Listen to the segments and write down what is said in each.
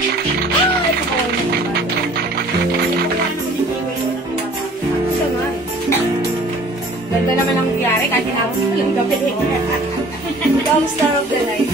Ganda naman ang nangyari kahit tinapos ko yung gabi. Dog star of the night.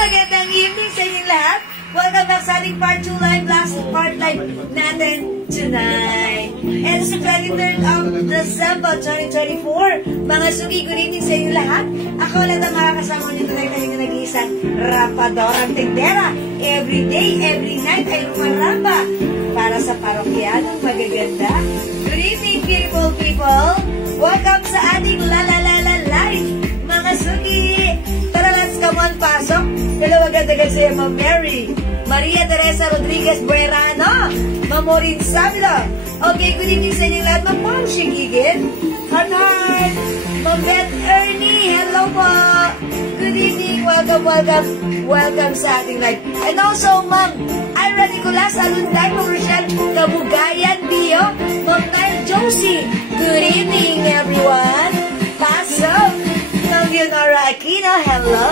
Magandang evening sa inyong lahat. Welcome back sa ating part 2 live, last part live natin tonight. And it's the 23rd of December 2024. Mga suki, good evening sa inyong lahat. Ako lang ang makakasama nyo tonight na yung nag-iisang rapadorang tindera. Every day, every night ay rumaramba para sa parokyanong magaganda. Good evening, beautiful people. Welcome sa ating live. Mga suki, tara, let's come on, pasok. Hello, agad-agad sa'yo, Ma'am Mary. Maria Teresa Rodriguez Buerano. Ma'am Maureen Sabilo. Okay, good evening sa inyo lahat. Ma'am Shigigin. Hanard. Ma'am Beth Ernie. Hello po. Good evening. Welcome, welcome. Welcome sa ating live. And also, Ma'am Ira Nicolas Alunday, Ma'am Rochelle Kabugayan Bio. Ma'am Nile Josie. Good evening, everyone. Pasok. Ma'am Leonora Aquino. Hello.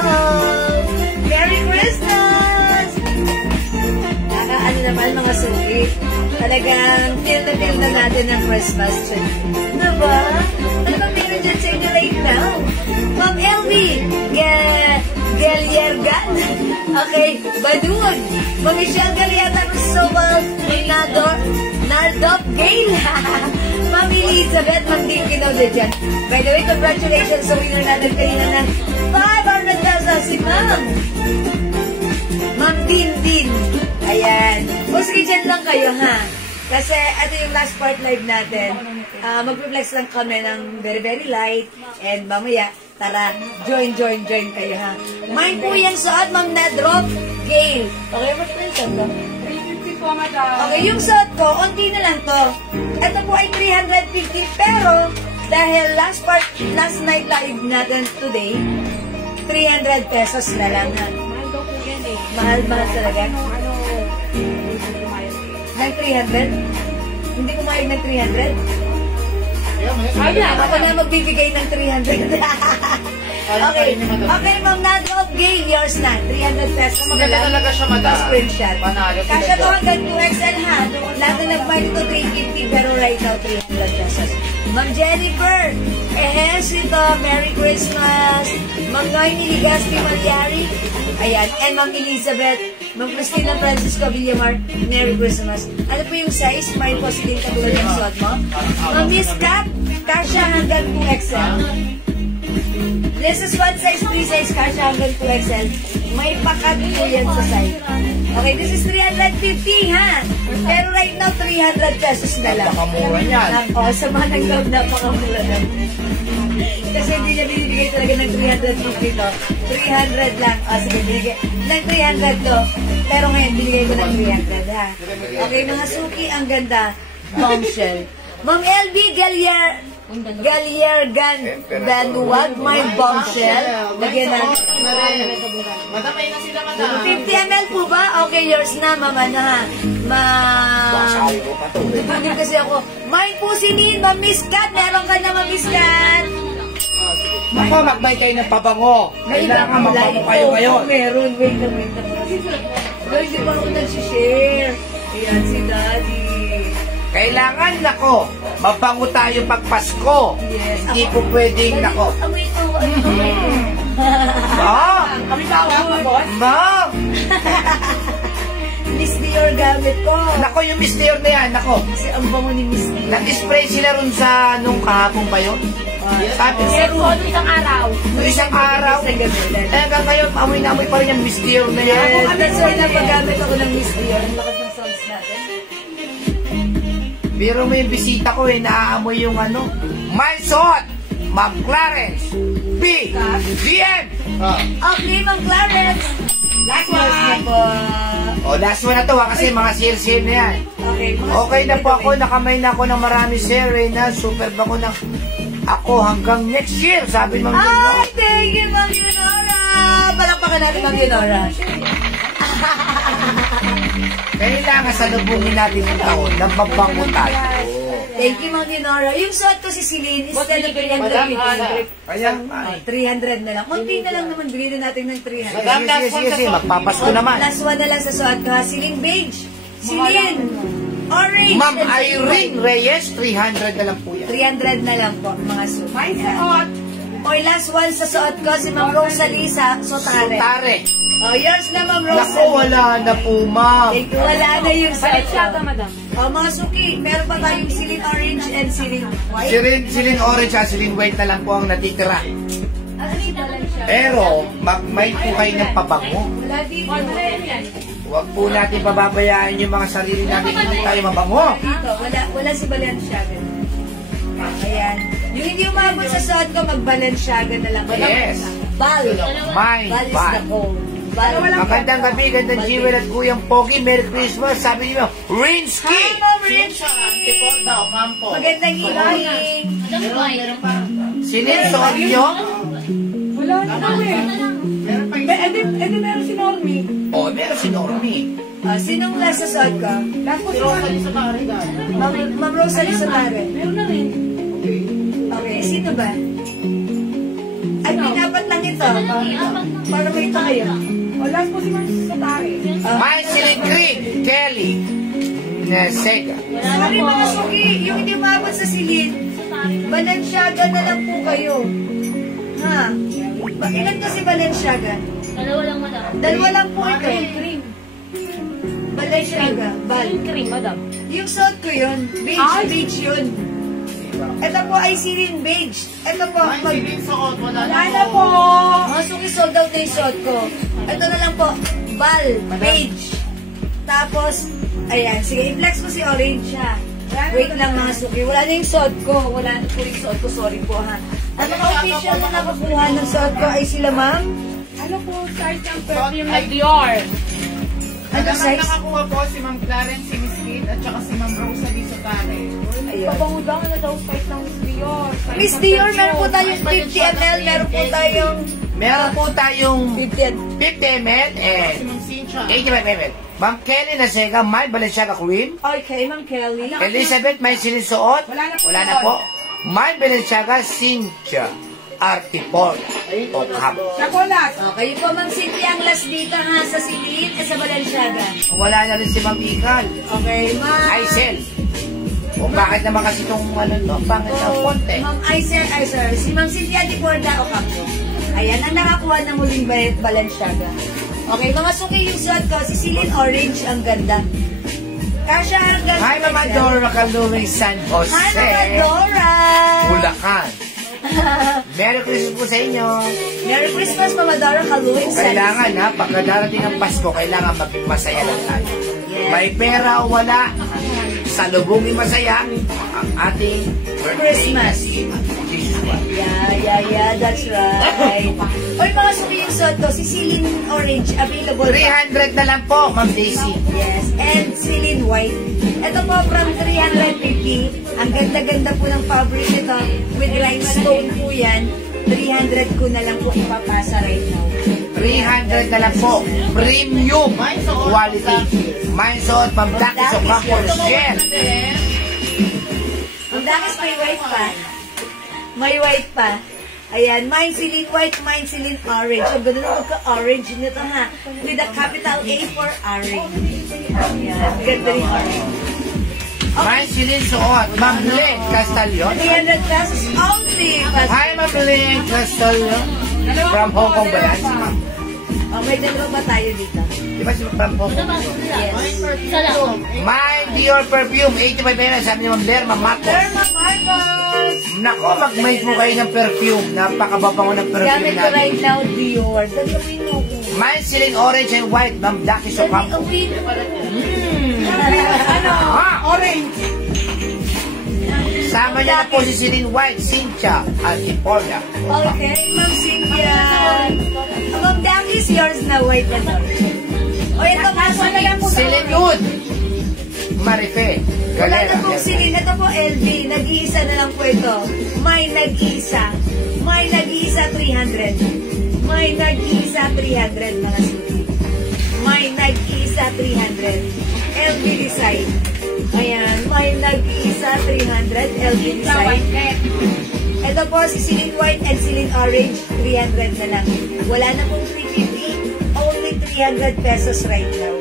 Merry Christmas! Ano naman mga suki? Talagang feel na natin ang Christmas tree. Diba? Ano bang meron dyan sa inyo right now? Ma'am Elvie Galiergan. Okay, Baduag. Ma'am Michelle Galiata Rosobal Nardop Gale. Ma'am Elizabeth, Ma'am Dinky daw dyan. By the way, congratulations sa winner natin kanina na 500,000 si Ma'am Din. Ayan. O sige, dyan lang kayo, ha? Kasi ito yung last part live natin. Mag-reflex lang kami ng very, very light. And mamaya, tara, join kayo, ha? Mine po yung suot, Ma'am Nadrop Gale. Okay, mas princess, no? 350 po, madam. Okay, yung suot ko, onti na lang to. Ito po ay 350, pero dahil last night live natin today, 300 pesos na lang, ha? Mahal daw po yan eh. Mahal talaga? Ng 300? Hindi kumain ng 300? Ako na magbibigay ng 300. Okay, Ma'am Nadrop Gay, yours na. 300 pesos. Maganda talaga siya, madam. Screenshot. Panalo. Kasya to hanggang 2XL, ha? Lahat na nag-buy nito 350, pero right now 300 pesos. Ma'am Jennifer Ejesito, Merry Christmas. Ma'am Noemi Ligasti Malyari. Ayan. And Ma'am Elizabeth, Ma'am Christina Francisco Villamar, Merry Christmas. Ano po yung size? May positive katulad ng suot mo? Ma'am Miss Kat, kasya hanggang 2XL. This is one size, 3 size, kasya hanggang 2XL. May pakat po yan sa size. Okay, this is 350, ha? Pero right now, 300 pesos na lang. Napakamura yan. O, sa mga nag-love, napakamura lang. Kasi hindi niya binibigay talaga ng 350 to. 300 lang. O, sige, binigay. Ng 300 to. Pero ngayon, binigay ko ng 300, ha? Okay, mga suki, ang ganda. Bombshell. Ma'am LB Galiergan Danuwag, my bombshell. Lagyan natin. Madamay na sila, madam. 50 ml po ba? Okay, yours na, mama na. Hindi kasi ako. Mine po si Nin, Ma'am Miss Kat. Meron ka na, Ma'am Miss Kat. Ako, magbay kayo ng pabango. Kailangan magbango kayo ngayon. Meron, wait na. Hindi pa ako nagsishare. Ayan, si Daddy. Kailangan, nako, mabango tayo pag Pasko. Yes. Hindi po pwedeng, nako. Amoy ito. Ma! Kami ba ako, boss? Ma! Miss Dior gamit ko. Nako, yung Miss Dior na yan, nako. Kasi ang bango ni Miss Dior. Nag-spray sila ron sa nung kahapon ba yun? Sabi Yes, po, isang araw. isang araw. Sa gabi. Hanggang ngayon, amoy na amoy pa rin yung Miss Dior na yan. Yes, that's why napagamit ako ng Miss Dior. Ang lakas ng sounds natin. Biro mo yung bisita ko eh, naaamoy yung ano. My suot, McLaren P. GM. Okay, Ma'am Clarence. Last Yes na one. po. O, last one na to ha, kasi mga sale na yan. Okay, Okay na po ako, nakamay na ako ng marami sale na super ba ko na ako hanggang next year, sabi Ma'am Yunora. Ay, thank you, Ma'am Yunora. Palakpakan natin, Ma'am Yunora. Kailangan salubungin natin yung taon na mabango tayo. Thank you, Ma'am Yunora. Yung suot ko si Celine, instead of 300, Kaya, 300 na lang. Konti na lang naman, bigyan natin ng 300. sige, magpapasko naman. Last one na lang sa suot ko, ha? Celine Beige. Celine. Orange. Ma'am and Irene Reyes, 300 na lang po yan. 300 na lang po, mga suot. My suot. Oy, last one sa suot ko, si Ma'am Rosalie sa Sotare. Tare. Oh, yours na, Ma'am Naku, Rosalie. wala na po, ma'am. Thank you, wala na yung suot Balenciaga, ko. madam. Oh, mga suki, meron pa tayong Celine Orange and Celine White. Silin orange at silin white na lang po ang natitira. Pero, may po kayo ng pabango. Wala dito. Huwag po natin pababayaan yung mga sarili natin kung tayo mabango. Dito, wala si Balenciaga. Ayan. Yung hindi umabot sa suot ko, mag-Balenciaga na lang. Yes. Bal. My Bal is the bad. goal. Bal. Magandang gabi, gandang Jewel at Kuyang Pogi. Merry Christmas. Sabi niyo, Rinsky. Hi, Ma'am Richie. Magandang evening. Silin, suot nyo? Wala na daw eh. Edi meron si Normie. O, meron si Normie. Sinong last sa suot ko? Last po si Normie. Ma'am Rosalie Sotare. Meron na rin. Okay, sino ba? Ay, pinapat lang ito. Para may tayo. O, last po si Ma'am Satari. My Silin Creek, Kelly. Sega. Sorry mga suki, yung hindi umabot sa silid, Balenciaga na lang po kayo. Ha? Ilan to si Balenciaga? Dalawa lang po ito. Cream. Balenciaga, Bal. Cream, madam. Yung suot ko yun, beige yun. Ito po ay Celine beige. Ito po, Wala na po. mga suki sold out na yung suot ko. Ito na lang po, Bal, beige. Tapos, ayan, sige, i-flex ko si orange ha. Wait lang mga suki, wala na yung suot ko. Wala na po yung suot ko, sorry po ha. Ang mga official na nakakuha ng suot ko ay sila ma'am. Ano po, size ng perfume na Dior. Ano size? Nakakuha po si Ma'am Clarence, si Miss Kate, at saka si Ma'am Rosalie Sotare. Ayun. Pabango daw, ano daw size ng Miss Dior. Size Miss ng Dior, perfume. meron po tayong 50 ml, meron po tayong Meron po tayong 50 50 ml Si and Ma'am Cynthia. 85 ml. Ma'am Kelly na Sega, may Balenciaga Queen. Okay, Ma'am Kelly. Elizabeth, may Silin Suot. Wala na po. May Balenciaga Cynthia Artipol. O Cap. Nakulas. Okay po, Ma'am Cynthia, ang last dito ha, sa Celine at sa Balenciaga. Wala na rin si Ma'am Ikal. Okay, Ma'am. Aisel. O bakit naman kasi itong ano to? Bakit na fonte? Ma'am Aisel, si Ma'am Cynthia Di Borda o Campo. Ayan, ang nakakuha ng muling Balenciaga. Okay, mga suki yung suot ko, si Celine Orange, ang ganda. Kasha, ang ganda. Hi, Mama Dora Caluri San Jose. Hi, Mama Dora. Bulacan. Merry Christmas po sa inyo. Merry Christmas, Mama Dora Kaluin. Kailangan ha, pagka darating ang Pasko, kailangan maging masaya lang tayo. May pera o wala, salubungin masaya ang ating Christmas. Jesus Christ. Yeah, that's right. Oy, mga suki yung suot ko, si Celine Orange, available. 300 na lang po, Ma'am Daisy. Yes, and Celine White. Ito po from 350. Ang ganda-ganda po ng fabric nito. With rhinestone po yan. 300 ko na lang po ipapasa right now. 300 na lang po. Premium quality. May suot, Ma'am Dakis o Campos Shell. Ang dakis may white pa. May white pa. Ayan, mine Celine White, mine Celine Orange. Ang ganda na magka-orange nito ha. With a capital A for orange. Ayan, ganda rin orange. May silin suot, Ma'am Lynn Castalyon. 300 pesos only. Hi, Ma'am Lynn Castalyon. From Hong Kong ba yan? Oh, may dalawa ba tayo dito? Di ba si Pampo? Yes. Mind Dior perfume, 85 ml. Sabi ni Ma'am Derma Marcos. Derma Marcos! Nako, mag-made mo kayo ng perfume. Napakababango ng perfume Gamit ko right natin. now, Dior. Gagawin mo ko. Mind Celine Orange and White, Ma'am Daki Socampo. Ano? Orange. Sama niya na po si Celine White, Cynthia, at Ipolia. Okay, Ma'am Cynthia. Ma'am Daki is yours na white na to. O, ito po, Celine Nude, Marife, wala Galera. na pong silin. Ito po, LB. Nag-iisa na lang po ito. May nag-iisa. May nag-iisa 300. May nag-iisa 300, mga suki. May nag-iisa 300. LB design. Ayan. May nag-iisa 300. LB design. Ito po, si Celine White and Celine Orange. 300 na lang. Wala na pong 350. Only 300 pesos right now.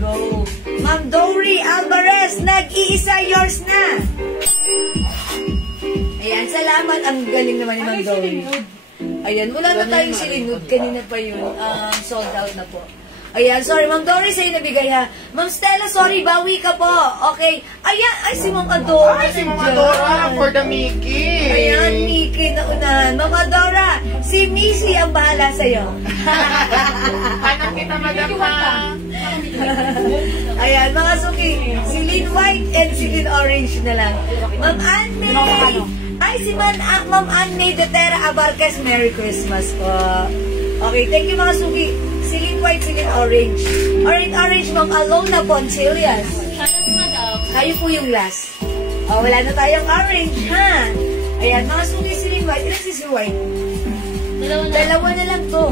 Go. Ma'am Dory Alvarez, nag-iisa, yours na. Ayan, salamat. Ang galing naman ni Ma'am Dory. Ayan, wala na tayong silinod. Kanina pa yun. Sold out na po. Ayan, sorry, Ma'am Dory, sa'yo nabigay ha. Ma'am Stella, sorry, bawi ka po. Okay. Ayan, ay, si Ma'am Adora. Ay, si Mama Dora for the Mickey. Ayan, Mickey na unahan. Ma'am Adora, si Missy ang bahala sa'yo. Hanap kita, madam ha. Ayan, mga suki, Celine White and Celine Orange na lang. Ma'am Ann May! Ay, si Ma'am Ann May de Terra Abarcas, Merry Christmas po. Okay, thank you mga suki. Celine White, Celine Orange. Orange, Ma'am Alona Poncilias. Kayo po yung last. Oh, wala na tayong orange, ha? Ayan, mga suki, Celine White. Ilan si White? Dalawa na lang to.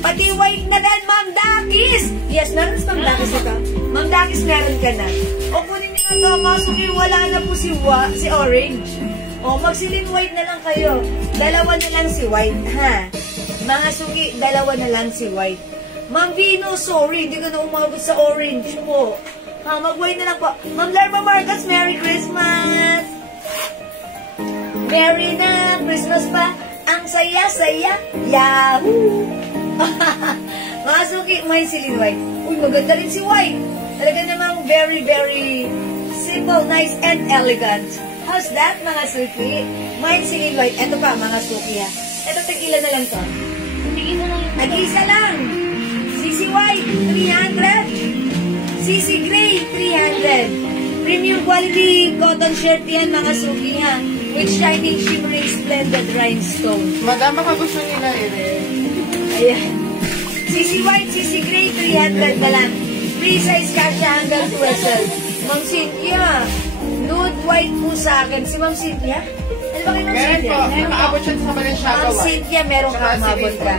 Pati white na din, Ma'am Dakis! Yes, meron si Ma'am Dakis ito. Ma'am Dakis, meron ka na. O, kunin nyo na ito, mga suki, wala na po si Orange. O, mag-Celine White na lang kayo. Dalawa na lang si White, ha? Mga suki, dalawa na lang si White. Ma'am Vino, sorry, hindi ka na umabot sa Orange po. Ha, mag-white na lang po. Ma'am Lerma Marcos, Merry Christmas! Merry na Christmas pa! Ang saya-saya! Yahoo! Mga suki, may Celine White. Uy, maganda rin si White. Talaga namang very, very simple, nice, and elegant. How's that, mga suki? May Celine White. Ito pa, mga suki, ha. Ito, tequila na lang to. Nag-isa lang. CC White, 300. CC Gray, 300. Premium quality cotton shirt yan, mga suki, ha. With shining, shimmering, splendid rhinestone. Madam, baka gusto nila Ayan. CC White, CC Gray, 300 na lang. Free size kasha hanggang 12. Ma'am Cynthia, nude white po sa akin. Si Ma'am Cynthia? Ano ba kayo Ma'am Meron Cynthia? po. Nakabot siya sa Balenciaga Ma'am white. Cynthia, meron ka mabot ka.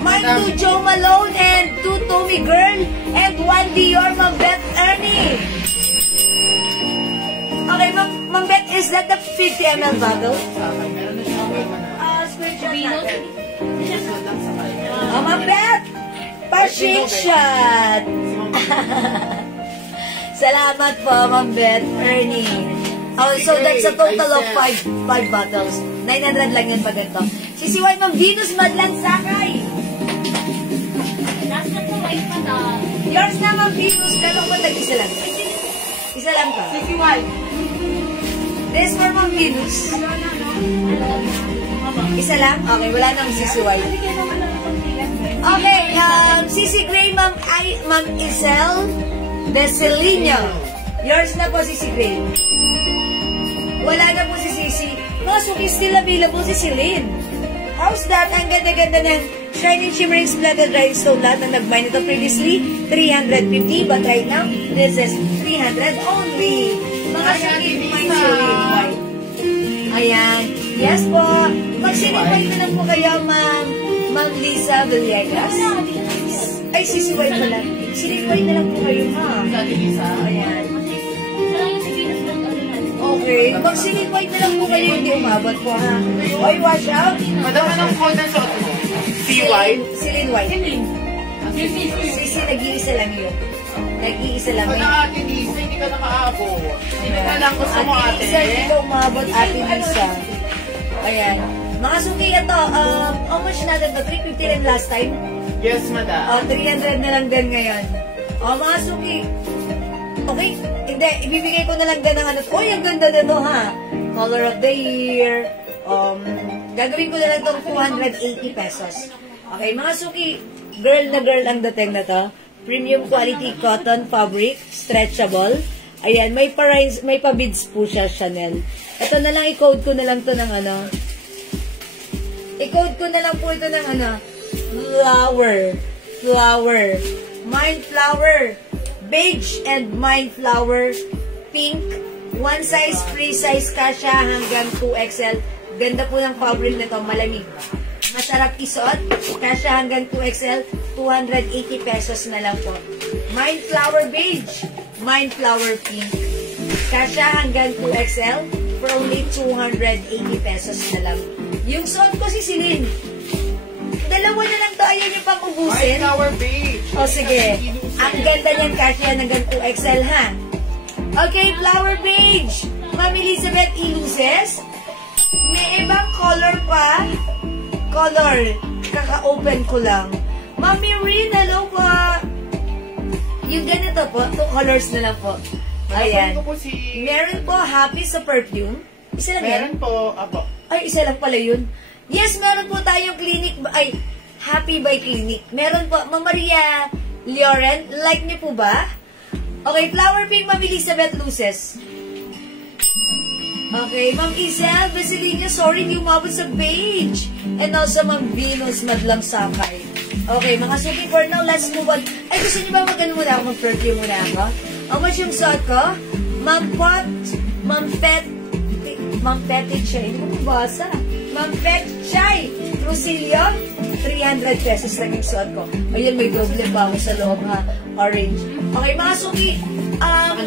Mine Madam. 2 Joe Malone and 2 Tommy Girl and 1 Dior, Ma'am Beth Ernie. Okay, Ma'am Beth, is that the 50 ml bottle? Meron na siya. Screenshot natin. Ma'am Beth, pa-shake shot. Salamat po, Ma'am Beth Ernie. Oh, so that's a total of 5 bottles. 900 lang yan pag ito. Sisiway, Ma'am Venus Madlang Sakay. Yours na, Ma'am Venus. Pero ko isa lang. Isa lang ka. Sisiway. This for Ma'am Venus. Isa lang? Okay, wala nang sisiway. Okay, Sisi Gray, Ma'am Isel Desilino. Yours na po, Sisi Gray. Wala na po si Sisi. Mga suki, still available si Celine. How's that? Ang ganda-ganda ng shining, shimmering, splendid rhinestone lahat na nag-mine ito previously. 350, but right now, this is 300 only. Mga suki, may Celine White. Ayan. Yes po. Mag-Celine White na lang po kayo, Ma'am Lisa Villegas. Ay, Sisi White pala. Celine White na lang po kayo, ha? Ayan. Okay. Mag-Celine White na lang po kayo, hindi umabot po, ha? Oy, watch out. Madam, anong code na suot mo? C-White? Celine White. Sisi, nag-iisa lang yun. Nag-iisa lang Wala yun. ate Lisa, hindi ka nakaabot. Hindi ka lang gusto mo ate. Ate Lisa, hindi ka umabot, Ate Lisa. Ayan. Mga suki, ito, how much natin to? 350 rin last time? Yes, madam. 300 na lang din ngayon. Mga suki. Okay, hindi, ibibigay ko na lang din ng ano. Uy, ang ganda na to, ha? Color of the year. Gagawin ko na lang itong 280 pesos. Okay, mga suki, girl na girl ang dating na to. Premium quality cotton fabric, stretchable. Ayan, may pa-beads po siya, Chanel. Ito na lang, i-code ko na lang to ng ano. I-code ko na lang po ito ng ano. Flower. Mind flower. Beige and mind flower. Pink. One size, free size kasha hanggang 2XL. Ganda po ng fabric nito, malamig. Masarap isuot. Kasha hanggang 2XL. 280 pesos na lang po. Mind flower beige. Mind flower pink. Kasha hanggang 2XL for only 280 pesos na lang. Yung suot ko si Celine. Dalawa na lang to. Ayaw niyo pang ubusin. Flower beige. O sige. Ang ganda niyan, kasha hanggang 2XL, ha? Okay, flower beige. Ma'am Elizabeth Iluses. May ibang color pa. Color. Kaka-open ko lang. Ma'am Irene, hello po. Yung ganito po, 2 colors na lang po. Ayan. Meron po happy sa perfume. Isa lang yan? Meron po, apo. Ay, isa lang pala yun. Yes, meron po tayong clinic, ay, Happy by Clinic. Meron po, Ma'am Maria Lloren, like niyo po ba? Okay, flower pink, Ma'am Elizabeth Luces. Okay, Ma'am Isel Vasilina, sorry, hindi umabot sa page. And also, Ma'am Venus Madlang Sakay. Okay, mga suki, for now, let's move on. Ay, gusto niyo ba magano muna ako? Mag-perfume muna ako? How much yung suot ko? Ma'am Pot, Ma'am Petit Chay. Hindi mo basa. Ma'am Pet Chay. Rosilio, 300 pesos lang yung suot ko. Ayun, may doble pa ako sa loob, ha? Orange. Okay, mga suki,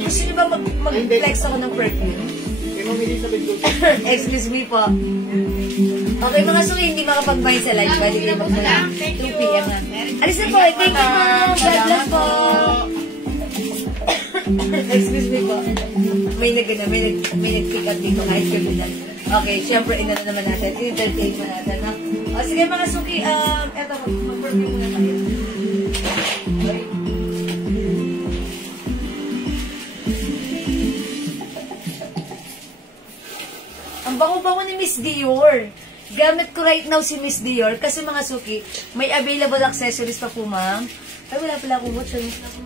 gusto niyo ba mag-flex ako ng perfume? Excuse me po. Okay, mga suki, hindi makapag-buy sa live. Bali kayo magmula. 3 p.m. na. Alis na po. Thank you, ma'am. God bless po. Excuse me po. May nag-pick up dito kahit kami na. Okay, syempre, ina na naman natin. I-entertain mo natin, ha? O, sige, mga suki, eto, mag-perfume muna tayo. Okay. Ang bango-bango ni Miss Dior. Gamit ko right now si Miss Dior kasi mga suki, may available accessories pa po, ma'am. Ay, wala pala akong watch.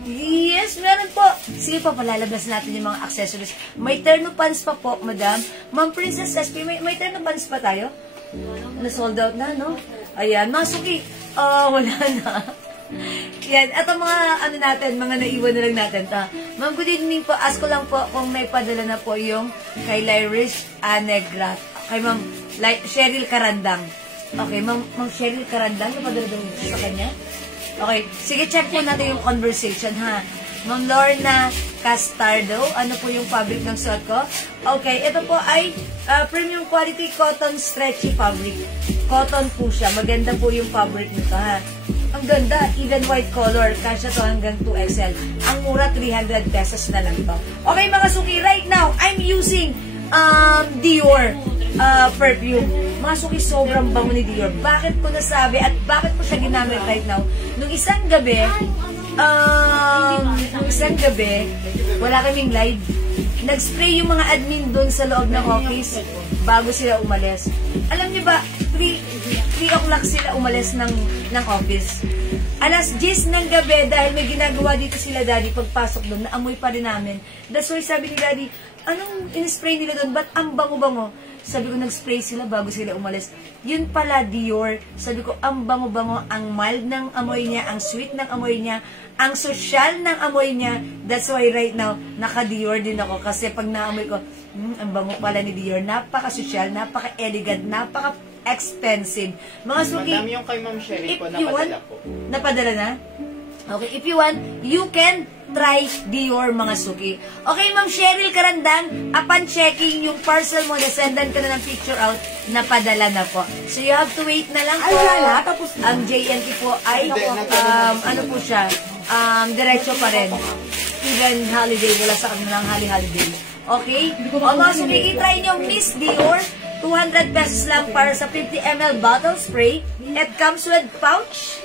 Yes, meron po. Sige pa, palalabas natin yung mga accessories. May terno pants pa po, madam. Ma'am Princess SP, may terno pants pa tayo? Na-sold out na, no? Ayan, mga suki, wala na. Yan, ito mga ano natin, mga naiwan na lang natin. Ma'am, good evening po. Ask ko lang po kung may padala na po yung kay Lyrish Anegrat. Kay Ma'am Cheryl Karandang. Okay, Ma'am Cheryl Karandang, napadala daw sa kanya? Okay, sige, check po natin yung conversation, ha? Ma'am Lorna Castardo, ano po yung fabric ng suot ko? Okay, ito po ay premium quality cotton stretchy fabric. Cotton po siya. Maganda po yung fabric nito, ha? Ang ganda, even white color. Kasya to hanggang 2XL. Ang mura, 300 pesos na lang to. Okay, mga suki, right now, I'm using Dior perfume. Mga suki, sobrang bango ni Dior. Bakit ko nasabi at bakit ko siya ginamit right now? Nung isang gabi, wala kaming live. Nag-spray yung mga admin doon sa loob ng office bago sila umalis. Alam niyo ba, 3 o'clock sila umalis ng office. Alas 10 ng gabi dahil may ginagawa dito sila, Daddy, pagpasok doon, naamoy pa rin namin. That's why sabi ni Daddy, anong in-spray nila doon? Ba't ang bango-bango? Sabi ko, nag-spray sila bago sila umalis. Yun pala, Dior. Sabi ko, ang bango-bango, ang mild ng amoy niya, ang sweet ng amoy niya, ang social ng amoy niya. That's why right now, naka-Dior din ako. Kasi pag naamoy ko, ang bango pala ni Dior. Napaka-social, napaka-elegant, napaka-expensive. Mga suki, madami yung kay Ma'am Sherry po, napadala po. Napadala na? Okay, if you want, you can try Dior, mga suki. Okay, Ma'am Cheryl Karandang, upon checking yung parcel mo, nasendan ka na ng picture out, napadala na po. So, you have to wait na lang po. Tapos Ang JNT po ay, ano po siya, diretso pa rin. Even holiday, wala sa kanilang holiday. Okay? O mga suki, try nyo Miss Dior. 200 pesos lang para sa 50 ml bottle spray. It comes with pouch.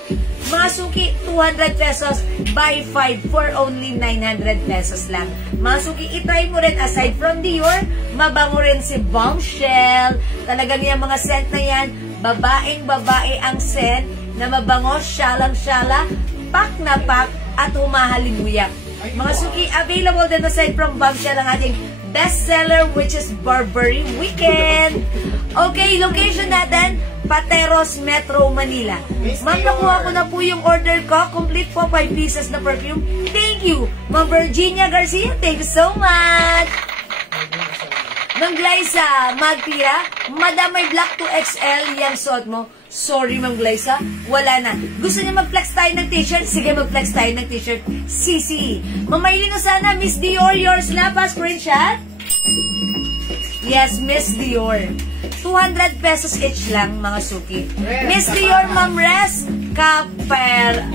Mga suki, 200 pesos, buy 5 for only 900 pesos lang. Mga suki, itry mo rin aside from Dior, mabango rin si Bombshell. Talagang yung mga scent na yan, babaeng-babae ang scent na mabango, syalang-syala, pak na pak, at humahalimuyak. Mga suki, available din aside from Bombshell ang ating bestseller, which is Burberry Weekend. Okay, location natin, Pateros, Metro Manila. Ma'am, nakuha ko na po yung order ko. Complete po 5 pieces na perfume. Thank you, Ma'am Virginia Garcia. Thank you so much. Ma'am Glyza Magpira, Madam, may black 2XL yung suot mo. Sorry, Ma'am Glyza, wala na. Gusto niya mag-flex tayo ng t-shirt? Sige, mag-flex tayo ng t-shirt. CC. Ma'am Maylin sana, Miss Dior, yours na pa, screenshot? Yes, Miss Dior. 200 pesos each lang, mga suki. Miss Dior, Ma'am Res, Kaparas,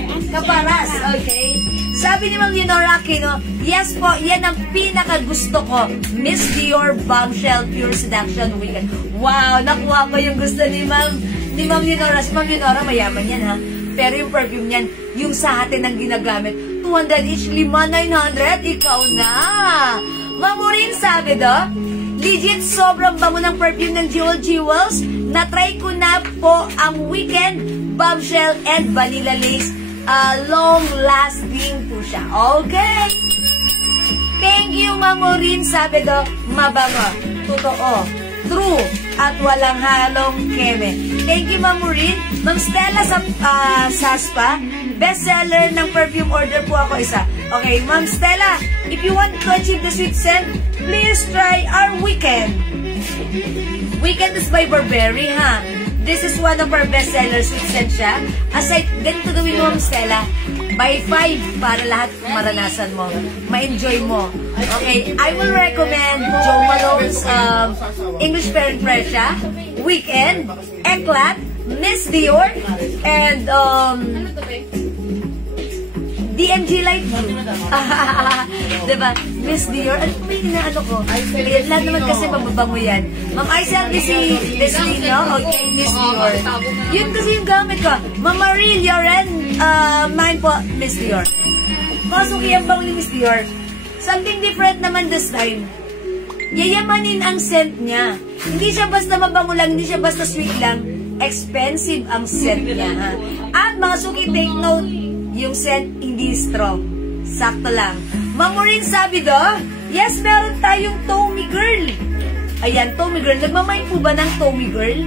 okay? Sabi ni Ma'am Leonora Aquino, yes po, yan ang pinaka-gusto ko. Miss Dior Bombshell Pure Seduction Weekend. Wow, nakuha ko yung gusto ni Ma'am Leonora. Si Ma'am Leonora, mayaman yan, ha? Pero yung perfume niyan, yung sa atin ang ginagamit, 200 each, 5,900, ikaw na. Ma'am Maureen sabi do, legit, sobrang bango ng perfume ng Jewels. Na-try ko na po ang Weekend, Bombshell, and Vanilla Lace. Long-lasting po siya. Okay. Thank you, Ma'am Maureen. Sabi do, mabango. Totoo. True. At walang halong keme. Thank you, Ma'am Maureen. Ma'am Stella Saspa, bestseller ng perfume order po ako isa. Okay, Ma'am Stella, if you want to achieve the sweet scent, please try our Weekend. Weekend is by Burberry, ha? This is one of our bestseller sweet scent siya. Aside, ganito gawin mo, Ma'am Stella. Buy 5 para lahat maranasan mo. Ma-enjoy mo. Okay, I will recommend Joe Malone's English Parent Fresha, Weekend, Eclat, Miss Dior, and DMG Light Blue. Diba? Miss Dior. Ano ba yung inaano ko? Lahat naman kasi mababango yan. Ma'am Aisel, Deslino. Okay, Miss Dior. Yun kasi yung gamit ko. Ma'am Marie, Loren, mine po, Miss Dior. Masuki ang bango ni Miss Dior. Something different naman this time. Yayamanin ang scent niya. Hindi siya basta mabango lang, hindi siya basta sweet lang. Expensive ang scent niya, ha? At mga suki, take note, yung scent hindi strong. Sakto lang. Ma'am Maureen sabi do, yes, meron tayong Tommy Girl. Ayan, Tommy Girl. Nagmamain po ba ng Tommy Girl?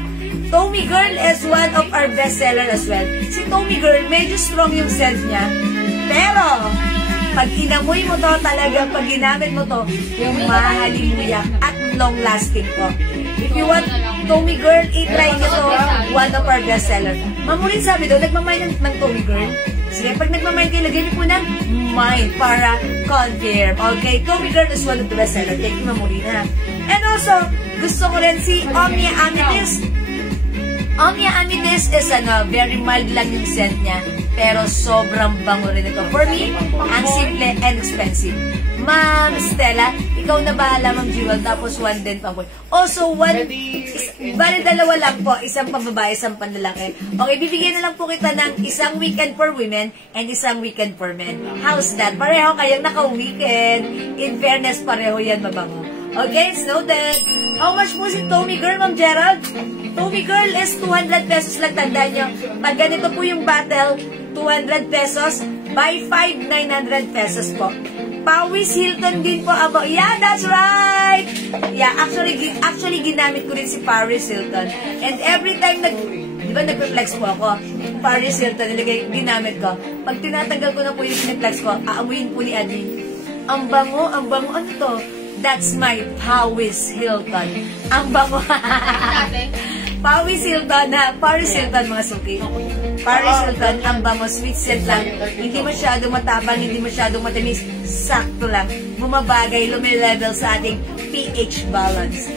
Tommy Girl is one of our bestseller as well. Si Tommy Girl, medyo strong yung scent niya. Pero, pag inamoy mo to talaga, pag ginamit mo to, mahalimuyak at long-lasting po. If you want Tommy Girl, i-try nyo to, one of our bestseller. Ma'am Maureen sabi do, nagmamain ng Tommy Girl. Sige, pag nagmamain kayo, lagay niyo po ng mind para confirm. Okay, Tommy Girl is one of the bestseller. Thank you, Ma'am Maureen, ha? And also, gusto ko rin si Omnia Amethyst. Omnia Amethyst is very mild lang yung scent niya. Pero sobrang bango rin ito. For me, ang simple and expensive. Ma'am Stella, ikaw na bahala, Ma'am Jewel. Tapos one din pa po. Also, bali dalawa lang po. Isang pambabae, isang panlalaki. Okay, bibigyan na lang po kita ng isang weekend for women and isang weekend for men. How's that? Pareho kayong naka-weekend. In fairness, pareho yan mabango. Okay, it's noted. How much po si Tommy Girl, Ma'am Gerald? Tommy Girl is 200 pesos lang, tandaan nyo. Pag ganito po yung battle, 200 pesos. Buy 5, 900 pesos po. Pawis Hilton din po about. Yeah, that's right. Yeah, actually ginamit ko rin si Paris Hilton. And every time di ba nagpe-flex po ako? Paris Hilton, ginamit ko. Pag tinatanggal ko na po yung piniplex ko, aamuyin po ni Adi. Ang bango, ano to? That's my Pawis Hilton. Ang bango. Pawis Hilton, ha? Paris Hilton, mga suki. Paris Hilton, ang bango, sweet scent lang. Hindi masyadong matabang, hindi masyadong matamis. Sakto lang. Bumabagay, lumilevel sa ating pH balance.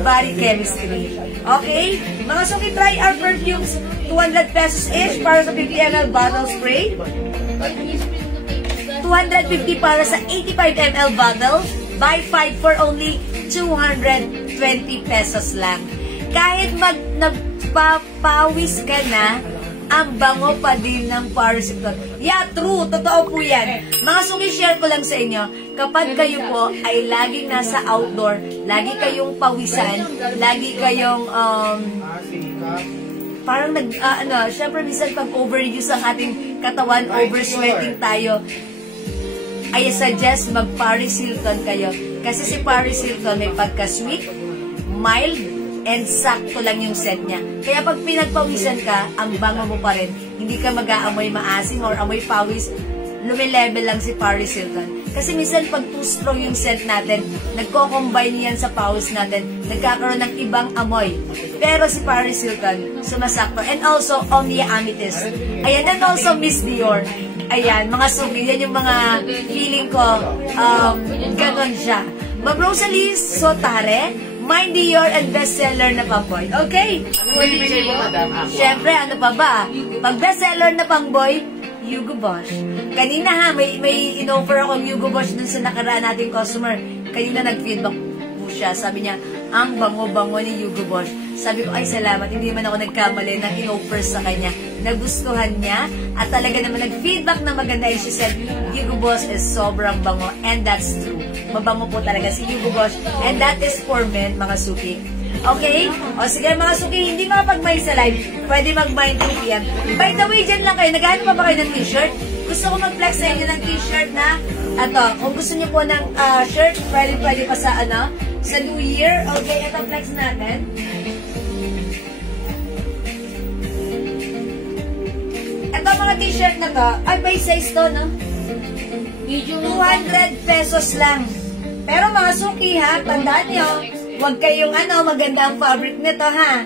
Body chemistry. Okay? Mga suki, try our perfumes. 200 pesos each para sa 50 ml bottle spray. 250 para sa 85 ml bottle. Buy 5 for only 220 pesos lang. Kahit nagpapawis ka na, ang bango pa din ng Paris Hilton. Yeah, true. Totoo po yan. Mga suki, share ko lang sa inyo, kapag kayo po ay laging nasa outdoor, lagi kayong pawisan, lagi kayong, parang syempre minsan pag overuse ang ating katawan, oversweating tayo, I suggest mag Paris Hilton kayo. Kasi si Paris Hilton may pagka-sweet, mild, and sakto lang yung scent niya. Kaya pag pinagpawisan ka, ang bango mo pa rin. Hindi ka mag-aamoy maasim or amoy pawis. Lumilevel lang si Paris Hilton. Kasi minsan pag too strong yung scent natin, nagko-combine yan sa pawis natin, nagkakaroon ng ibang amoy. Pero si Paris Hilton, sumasakto. And also, Omnia Amethyst. Ayan, and also Miss Dior. Ayan, mga sugi, yan yung mga feeling ko, ganon siya. Ma'am Rosalie Sotare, Mind Dior and bestseller na pangboy. Okay? Siyempre, ano pa ba? Pag bestseller na pangboy, Hugo Boss. Kanina ha, may in-offer akong Hugo Boss dun sa nakaraan nating customer. Kanina nag-feedback po siya. Sabi niya, ang bango-bango ni Hugo Boss. Sabi ko, ay salamat, hindi man ako nagkamali ng in-offer sa kanya. Nagustuhan niya at talaga naman nag-feedback na maganda. And she said, Hugo Boss is sobrang bango, and that's true. Mabango po talaga si Hugo Boss, and that is for men, mga suki. Okay? O sige mga suki, hindi makapag-mine sa live, pwede mag-mine 2 p.m. By the way, dyan lang kayo, naghahanap pa ba kayo ng t-shirt? Gusto ko mag-flex sa inyo ng t-shirt na, kung gusto niyo po ng shirt, pwede pa sa sa New Year. Okay, ito flex natin. Ito mga t-shirt na to, ay may size to, no? 200 pesos lang. Pero mga suki ha, tandaan nyo, huwag kayong maganda ang fabric nito ha.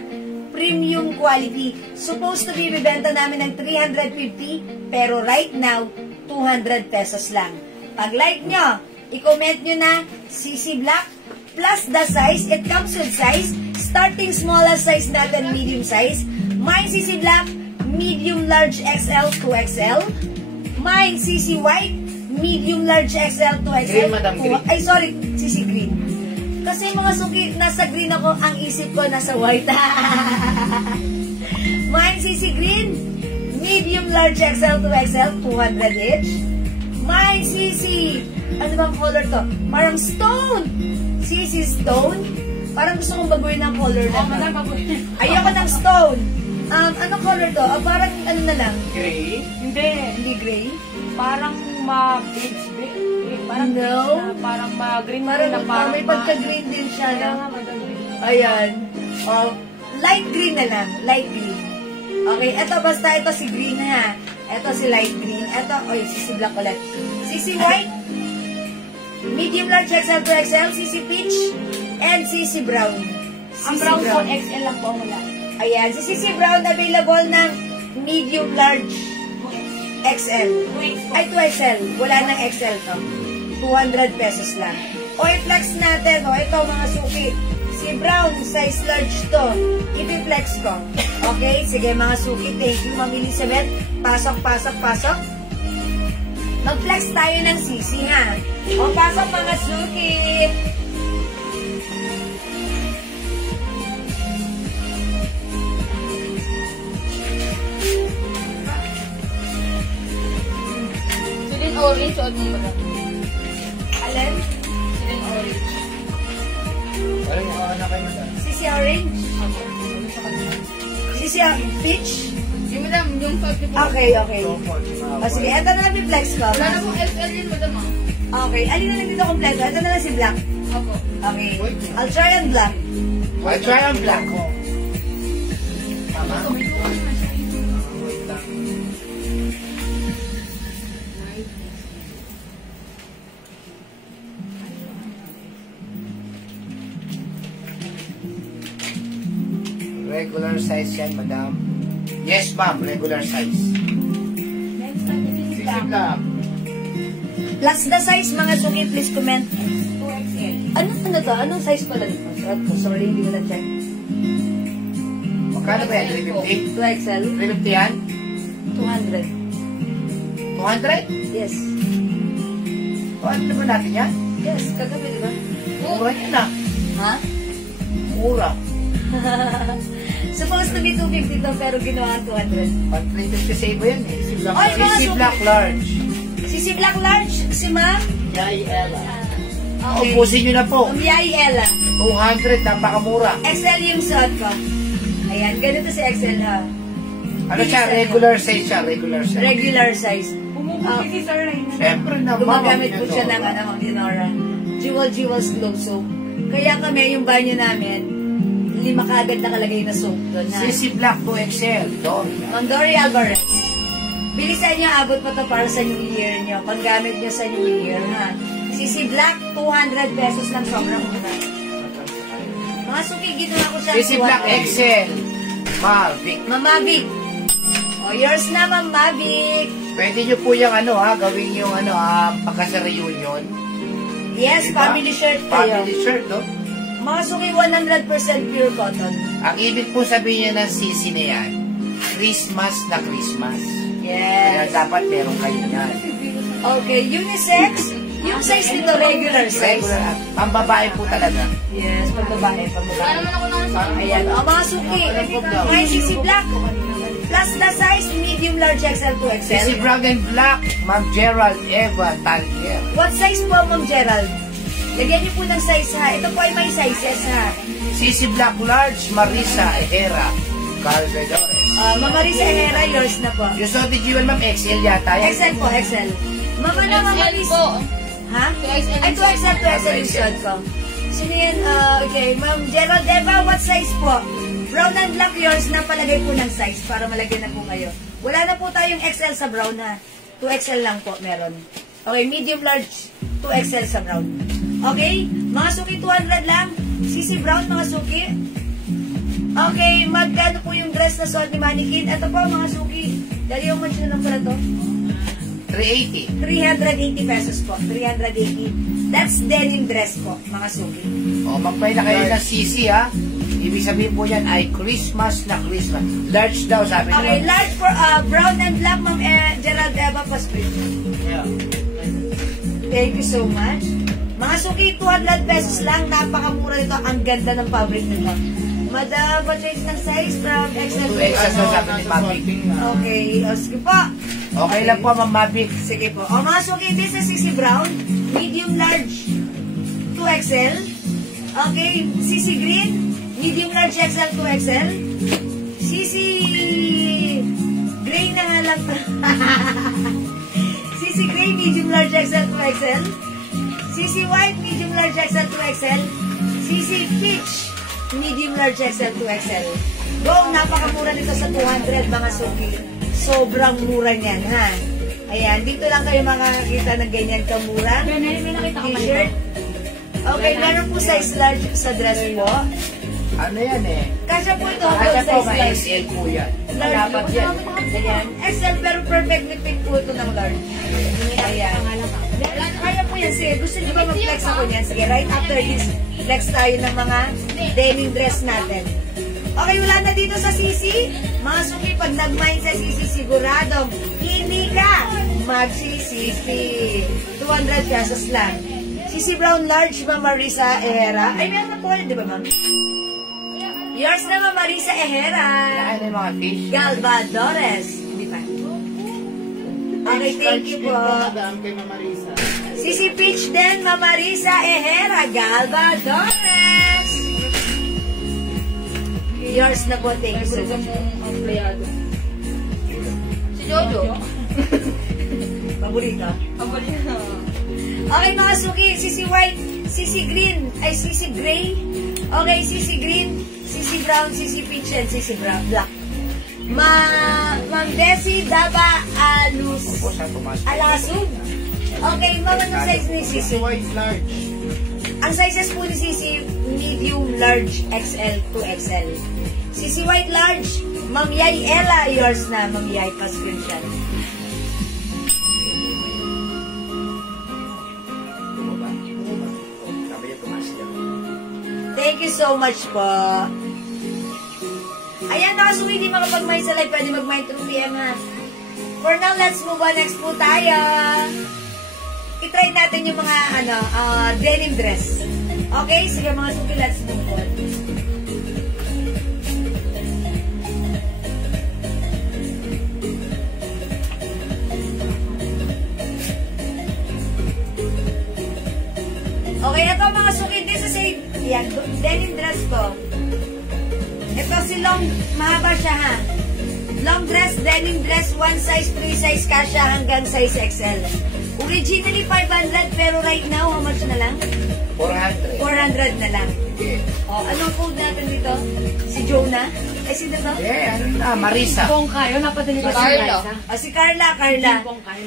Premium quality. Supposed to be bibenta namin ng 350, pero right now, 200 pesos lang. Pag like nyo, i-comment nyo na CC Black plus the size. It comes with size. Starting smallest size natin, medium size. Mine CC Black, medium large XL to XL. Mine CC White, medium large XL to XL. Green, Madam Green. Ay, sorry, CC Green. Kasi mga suki, nasa green ako, ang isip ko nasa white. Mine CC Green, medium large XL to XL, 200 each. Mine CC, ano bang color to? Parang stone. CC Stone. Parang gusto kong baguhin ng color na to. Ayoko ng stone. Anong color to? Parang ano na lang? Gray? Hindi gray. Parang ma-beige. Parang no. Parang ma-green Parang, na parang may pagka-green din siya. No? Ayan. Light green na lang. Light green. Okay, eto basta ito si green ha. Ito si light green. Ito, CC Black ulit. CC White, medium large XL to XL, CC Peach, and CC Brown. Ang brown po, XL lang po wala. Ayan, si CC Brown available ng medium large XL. Ay, 2XL. Wala nang XL to. 200 pesos lang. O, i-flex natin. O, ito mga suki. Si Brown, size large to. I-flex ko. Okay? Sige mga suki. Thank you, Ma'am Elizabeth. Pasok, pasok, pasok. Mag-flex tayo ng sisi, ha? O, pasok mga suki. Orange o ano ba? Alin? Siling orange. Alam mo, na kayo na. Sisi orange? Sisi peach? Yung madam, yung sabi po. Okay, okay. O sige, ito na lang i-flex ko. Wala na pong XL yun, madam ah. Okay, alin na lang dito kompleto. Ito na lang si black. Opo. Okay. I'll try on black. I'll try on black. Tama? Regular size yan, madam. Yes, ma'am. Regular size. Sisi Black. Plus the size, mga suki, please comment. 2XL. Ano to? Anong size pala dito? Sorry, hindi ko na-check. Magkano ba yan? 350? 2XL? 350 yan? 200. 200? Yes. O, ano ba natin yan? Yes, kagabi, di ba? Mura yan ah. Ha? Mura. Supposed to be 250 to, pero ginawa 200. Pag-printed kasi iba yan eh. Oy, mga CC suki. Black Large. Si Black Large, si Ma'am? Yay Ella. Okay. Ubusin nyo na po. Yay Ella. 200, napakamura. XL yung suot ko. Ayan, ganito si XL ha. Ano siya? Regular size siya. Regular size. Regular size. Pumuputi si Sir Reyna. Siyempre naman. Gumagamit po siya ng Ma'am Dinora. Jewel Glow Soap. Kaya kami, yung banyo namin, 5 kagad nakalagay na soap doon ha. CC Black 2XL. Doria. Ma'am Dory Alvarez. Bilisan niyo, abot pa to para sa New Year niyo. Panggamit niyo sa New Year ha. CC Black, 200 pesos lang, sobrang mura. Mga suki, ginawa ko siya. CC Black XL. Mavic. Mama Vic. O, yours na, Mama Vic. Pwede nyo po yung gawin yung pagka sa reunion. Yes, Diba? family shirt kayo. Family shirt, no? Mga suki, 100% pure cotton. Ang ibig po sabihin niya ng CC na yan, Christmas na Christmas. Kaya Yes. dapat meron kayo yan. Okay, unisex. Yung size nito, regular size. Regular. Ang babae po talaga. Yes, pagbabae, pagbabae. Ayan, o mga suki. May CC Black. Plus the size, medium, large, XL to CC XL. Brown and Black, Ma'am Gerald Eva Talier. What size po, Ma'am Gerald? Lagyan niyo po ng size ha. Ito po ay may sizes ha. CC Black Large, Marisa Ejera, Calvedores. Ma'am Marisa Herrera, yours na po. Yung so, did you Ma'am XL yata yan? XL po, XL. Mama na, Ma'am Marisa. Ha? Ay, 2XL, 2XL yung shot ko. Sino yan? Okay, Ma'am Gerald Eva, what size po? Brown and black, yours na palagay po ng size para malagyan na po kayo. Wala na po tayong XL sa brown ha. 2XL lang po meron. Okay, medium large, 2XL sa brown. Okay, mga suki 200 lang. CC Brown, mga suki. Okay, magkano po yung dress na suot ni Mannequin? Ito po, mga suki. Dali yung match na lang pala to. 380. 380 pesos po. 380. That's denim dress po, mga suki. O, magpay na kayo ng CC ha. Ibig sabihin po yan ay Christmas na Christmas. Large daw sabi Okay, nila. large for brown and black, Ma'am Gerald Eva Pasquil. Yeah. Thank you so much. Mga suki, 200 pesos lang. Napakamura nito. Ang ganda ng fabric nito. Madam, change ng size from XL to 2XL daw sabi ni Mami. Okay, o sige po. Okay lang po, Ma'am Mavic. Sige po. O mga suki, this is CC Brown. Medium large 2XL. Okay, CC Green. Medium large XL 2XL. CC Gray na nga lang. CC Gray, medium large XL 2XL. CC White, medium large XL 2XL. CC Peach, medium large XL 2XL. Go, napakamura nito sa 200 mga suki. Sobrang mura niyan, ha? Ayan, dito lang kayo makakakita ng ganyan kamura. T-shirt. Okay, meron po size large sa dress po. Ano yan eh? Kasya po ito, Kaya po, size may large. XL po yan. Large. Dapat yan. Ayan. XL pero perfectly fit po ito ng large. Ayan. Kaya po yan. Sige, gusto niyo ba mag-flex ako niyan? Sige, right after this, flex tayo ng mga denim dress natin. Okay, wala na dito sa CC. Mga suki, pag nag-mind sa CC, siguradong hindi ka magsisisi. 200 pesos lang. CC Brown Large, Ma'am Marisa Ejera. Ay, meron na po ulit, di ba, Ma'am? Yours na, Ma'am Marisa Ejera. Ano yung mga fish? Galvadores. Hindi pa. Okay, thank you po. CC Peach din, Ma'am Marisa Ejera. Galvadores. Yours na po, thank you so much. Si Jojo. Paborito? Okay, mga suki, CC White, CC Green, ay CC Gray. Okay, CC Green, CC Brown, CC Peach, and CC Black. Ma'am Desi Daba Alasug. Okay, ma'am, anong size ni CC? White large. Ang sizes po ni CC, medium, large, XL to XL. CC White large, Ma'am Yay Ella, yours na, Ma'am Yay, pa-screenshot. Thank you so much po. Ayan, nakasuwi, di makapag-mind sa live, pwede mag-mind through PM ha. For now, let's move on. Next po tayo. I-try natin yung mga denim dress. Okay, sige mga suki, let's move on. Okay, ito mga suki, this is a denim dress ko. Ito si long, mahaba siya ha. Long dress, denim dress, 1 size, 3 size, kasha hanggang size XL. Originally 500, pero right now, how much na lang? 400. 400 na lang. O, anong code natin dito? Si Jonah? Eh, sino ba? Ano na, Marisa. Kung kayo, napadali ko si Carla. Liza. Si Carla.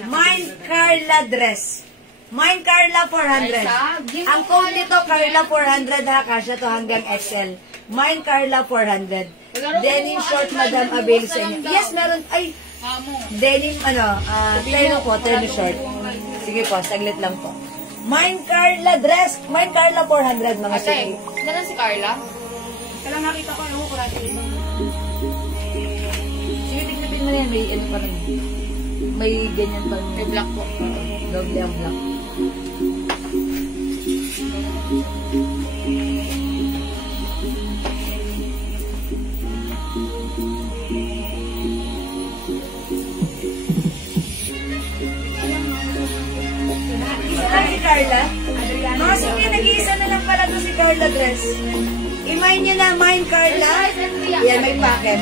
Mine Carla dress. Mine Carla 400. Ang code nito, Carla 400 ha, kasya to hanggang XL. Mine Carla 400. Denim short, madam, avail sa inyo. Yes, meron. Ay, denim, terno po, terno short. Sige po, saglit lang po. Mine Carla dress. Mine Carla 400, mga Ate, sige. ganun si Carla? Kailan nakita ko yung kurati mo. Sige, tignan mo na yan. May ano pa rin. May ganyan pa rin. May black po. Doble ang black. Si Carla? Mga suki, nag-iisa na lang pala to si Carla dress. I-mine nyo na, Mine Carla. Yan, may packet.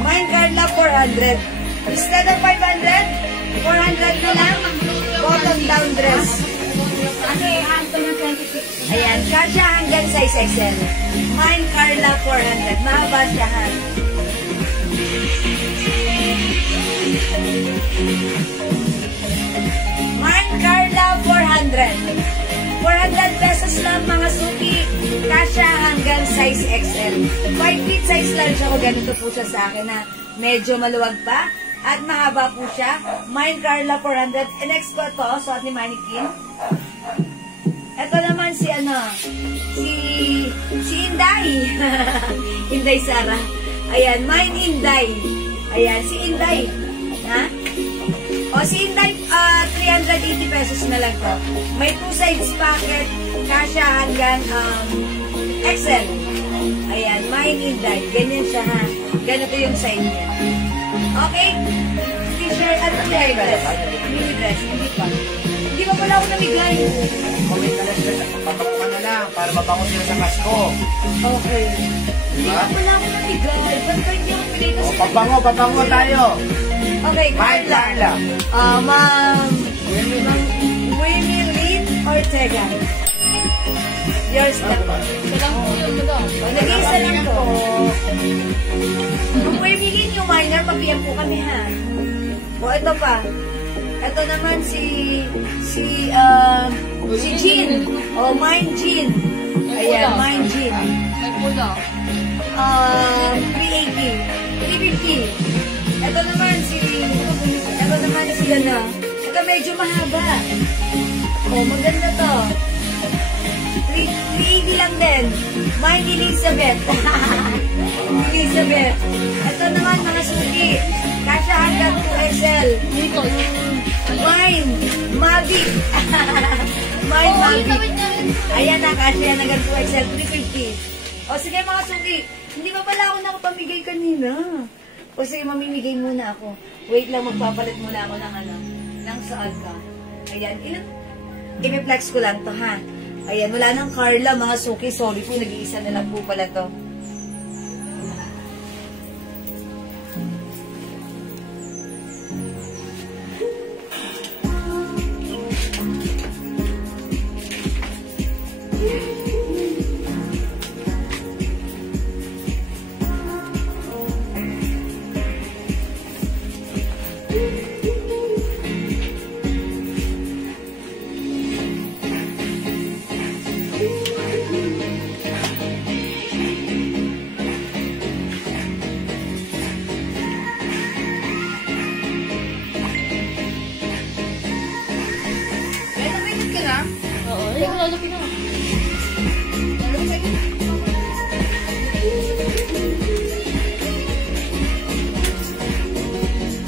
Mine Carla 400. Instead of 500, 400 na lang. Bottom down dress. Ayan, kasya hanggang size XL. Mine Carla 400. Mahaba siya ha. Mine Carla 400. 400 pesos lang mga suki. Kasya hanggang size XL. 5 feet size large ako. Ganito po siya sa akin na medyo maluwag pa. At mahaba po siya. Mine Carla 400. And next ko ito, suot ni Mannequin. Ito naman si Inday. Inday Sara. Ayan, Mine Inday. Ayan, si Inday. Ha? O, si Inday, 380 pesos na lang to. May 2 sides packet, kasya hanggang XL. Ayan, Mine Inday. Ganyan siya ha. Ganito yung side niya. Okay? T-shirt at mini dress. Mini dress, hindi pa. Hindi pa pala ako namigay. Comment na lang sila, pabango ka na lang para mabango sila sa Pasko. Okay. Hindi Diba? pa pala ako namigay. Ba't ba hindi ako namigay kasi? Pabango tayo. Okay, Mine Carla. Ma'am Winnie Lynn Ortega. Yours na po. Siya lang po yun, madam. Nag-iisa lang po. Kung Winnie Lynn yung minor, mag-PM po kami ha. O, ito pa. Ito naman si Jean. O, Mine Jean. Ayan, Mine Jean. May pula. 380. 350. Ito naman si Ito medyo mahaba. Oh, maganda to. 380 lang din. Mine Elizabeth. Elizabeth. Ito naman mga suki. Kasya hanggang 2XL. Mine Mavi. Mine Mavi. Ayan na, kasya hanggang 2XL. 350. O sige mga suki. Hindi pa pala ako nakapamigay kanina. O sige, mamimigay muna ako. Wait lang, magpapalit muna ako ng saan ka. Ayan, i-reflex ko lang to ha. Ayan, wala nang Carla, mga suki. Sorry po, nag-iisa na lang po pala to.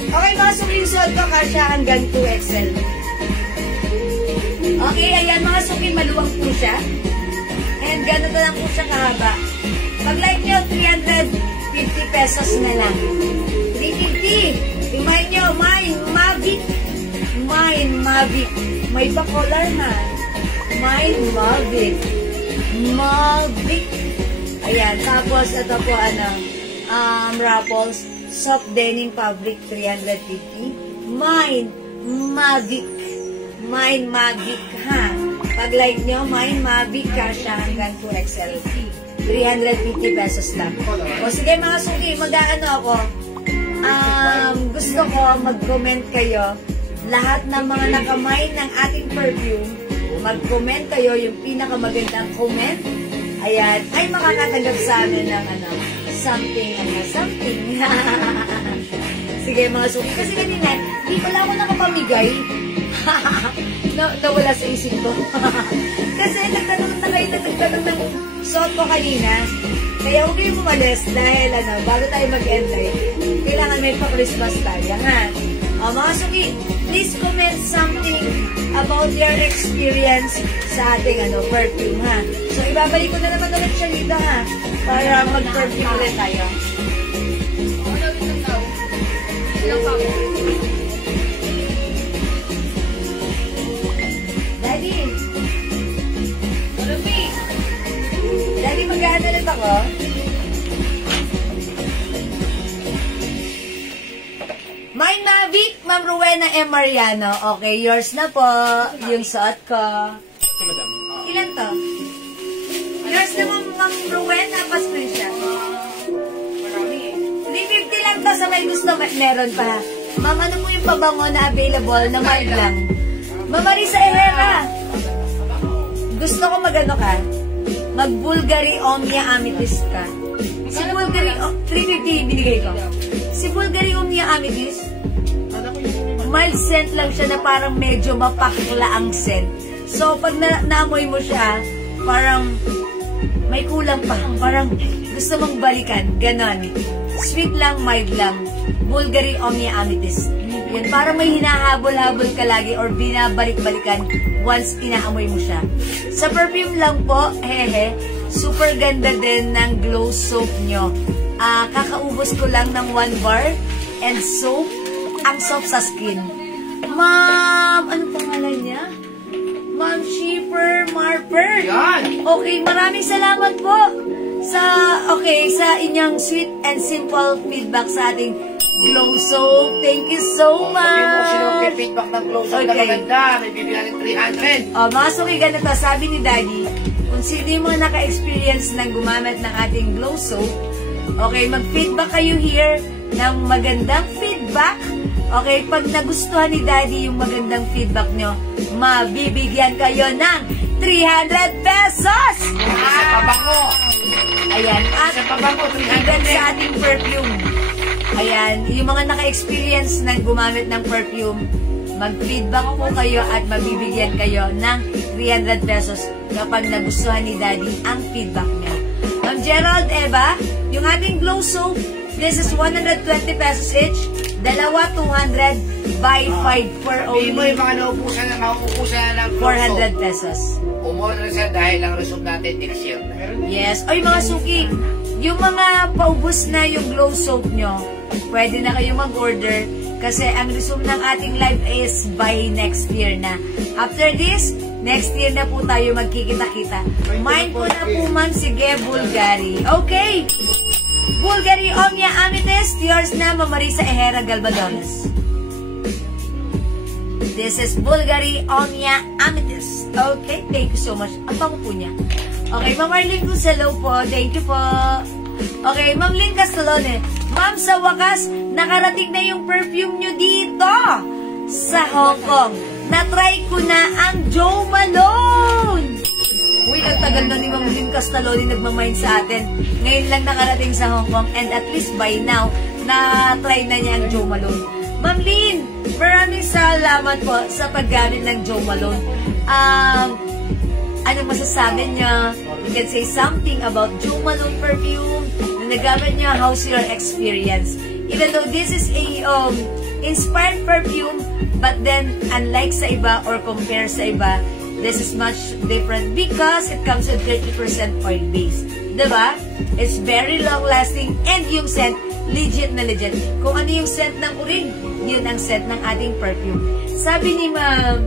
Okay, mga suki-suot ko, kasya hanggang 2XL. Okay, ayan mga suki, maluwag po siya. And ganito lang po siya kahaba. Pag-like nyo, 350 pesos na lang. 350. Remind nyo, Mind Mavic. Mind Mavic. May pa-color na. Mind Mavic. Mavic. Ayan. Tapos, ito po, Raffles. Soft denim fabric, 350. Mind Mavic. Mind Mavic, ha? Pag-like nyo, Mind Mavic, kasha hanggang 2XL. 350 pesos lang. O sige mga suki, mag-aano ako. Gusto ko mag-comment kayo. Lahat ng mga nakamay ng ating perfume, mag-comment kayo yung pinakamagandang comment. Ayan, ay makakatanggap sa amin ng something. Sige mga suki, kasi kanina, hindi pala ako nakapamigay. Nawala sa isip ko. Kasi nagtanong ng suot ko kanina. Kaya huwag kayong umalis dahil bago tayo mag-entry, kailangan may pa-Christmas tayo, ha? Mga suki, please comment something about your experience sa ating perfume, ha? So, ibabalik ko na naman ulit siya dito, ha? Para mag-perfume ulit tayo. Daddy, mag-aano ulit ako? Mind Mavic, Ma'am Rowena M. Mariano. Okay, yours na po. Yung suot ko. Ilan to? Yours na Ma'am Rowena. Pa-screenshot. 350 lang to. Sa may gusto, meron pa. Ma'am, ano mo yung pabango na available na mild lang? Ma'am Marisa Herrera. Gusto ko magano ka? Mag-Bulgari Omnia Amethyst ka. Si Bulgari, 350 binigay ko. Si Bulgari Omnia Amethyst, mild scent lang siya na parang medyo mapakla ang scent. So, pag naamoy mo siya, parang may kulang pa. Parang gusto mong balikan. Ganon. Sweet lang, mild lang. Bulgari Omnia Amethyst. Yan, para may hinahabol-habol ka lagi or binabalik-balikan once inaamoy mo siya. Sa perfume lang po, super ganda din ng glow soap nyo. Kakaubos ko lang ng 1 bar and soap, ang soap sa skin. Ma'am, ano pangalan niya? Ma'am Shipper Marper. Yan! Okay, maraming salamat po sa inyong sweet and simple feedback sa ating glow soap. Thank you so much. Sabi mo, sino may feedback ng glow soap na maganda? May bibigyan ng 300. Mga suki, ganito. Sabi ni Daddy, kung sino yung mga naka-experience ng gumamit ng ating glow soap, okay, mag-feedback kayo here ng magandang feedback. Okay, pag nagustuhan ni Daddy yung magandang feedback nyo, mabibigyan kayo ng 300 pesos! Isa pabango. Ayan, at Isa pabango, 300 sa ating perfume. Ayan, yung mga naka-experience ng gumamit ng perfume, mag-feedback po kayo at mabibigyan kayo ng 300 pesos kapag nagustuhan ni Daddy ang feedback niya. Ma'am Gerald, Eva, yung ating glow soap, this is 120 pesos each. Dalawa, 200 by 5 for Sabi mo only yung mga nauupusan na ng 400 pesos. Umorder na siya dahil ang resume natin next year na. Yes. Oy, mga suki, yung mga paubos na yung glow soap nyo, pwede na kayo mag-order kasi ang resume ng ating live is by next year na. After this, next year na po tayo magkikita-kita. Mind ko na po, ma'am. Sige, Bulgari. Okay. Bulgari Omnia Amethyst. Yours na, Ma'am Marisa Herrera Galbadones. This is Bulgari Omnia Amethyst. Okay, thank you so much. Ang bango po niya. Okay, Ma'am Arlene Cuselo po. Thank you po. Okay, Ma'am Lynn Castellone. Ma'am, sa wakas, nakarating na yung perfume nyo dito sa Hong Kong. Na-try ko na ang Jo Malone. Uy, ang tagal na ni Ma'am Lynn Castellone nagmamind sa atin. Ngayon lang nakarating sa Hong Kong and at least by now, na-try na niya ang Jo Malone. Ma'am Lynn, maraming salamat po sa paggamit ng Jo Malone. Ano masasabi niya? You can say something about Jo Malone perfume. Na nagamit niya, how's your experience? Even though this is a inspired perfume, but then unlike sa iba or compare sa iba, This is much different because it comes with 30% oil base. Diba? It's very long-lasting and yung scent, legit na legit. Kung ano yung scent ng urig, yun ang scent ng ating perfume. Sabi ni Ma'am,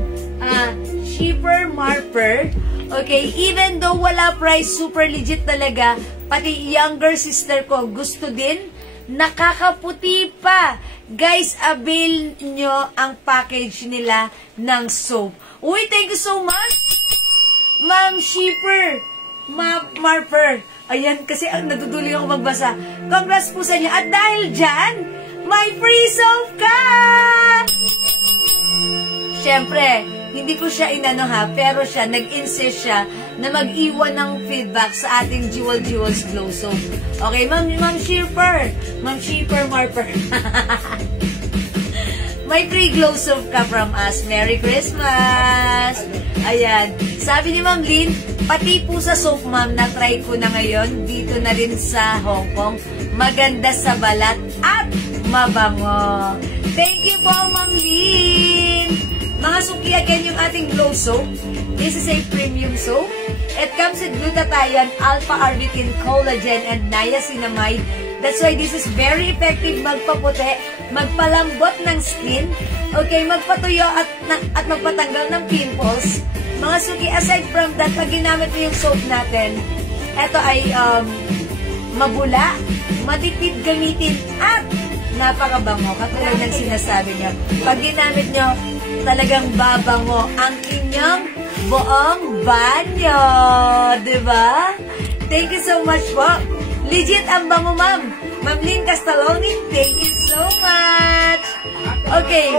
Shipper Marper, okay, even though wala price, super legit talaga, pati younger sister ko gusto din, nakakaputi pa. Guys, avail nyo ang package nila ng soap. Uy, thank you so much, Ma'am Shipper Marper. Ayan, kasi natutuloy ako magbasa. Congrats po sa inyo. At dahil dyan, may free soap ka! Siyempre, hindi ko siya inano ha, pero siya, nag-insist siya na mag-iwan ng feedback sa ating Jewels Glow Soap. Okay, Ma'am Shipper Marper. May free glow soap ka from us. Merry Christmas! Ayan. Sabi ni Ma'am Lynn, pati po sa soap, ma'am, na-try ko na ngayon dito na rin sa Hong Kong. Maganda sa balat at mabango. Thank you po, Ma'am Lynn! Mga suki, again, yung ating glow soap. This is a premium soap. It comes with glutathione, alpha-arbutin, collagen, and niacinamide. That's why this is very effective magpaputi, magpalambot ng skin, okay, magpatuyo at magpatanggal ng pimples. Mga suki, aside from that, pag ginamit mo yung soap natin, ito ay mabula, matipid gamitin, at napakabango. Katulad ng sinasabi nyo. Pag ginamit nyo, talagang babango ang inyong buong banyo. Diba? Thank you so much po. Legit ang bango, ma'am. Ma'am Lynn Castaloni, thank you so much. Okay.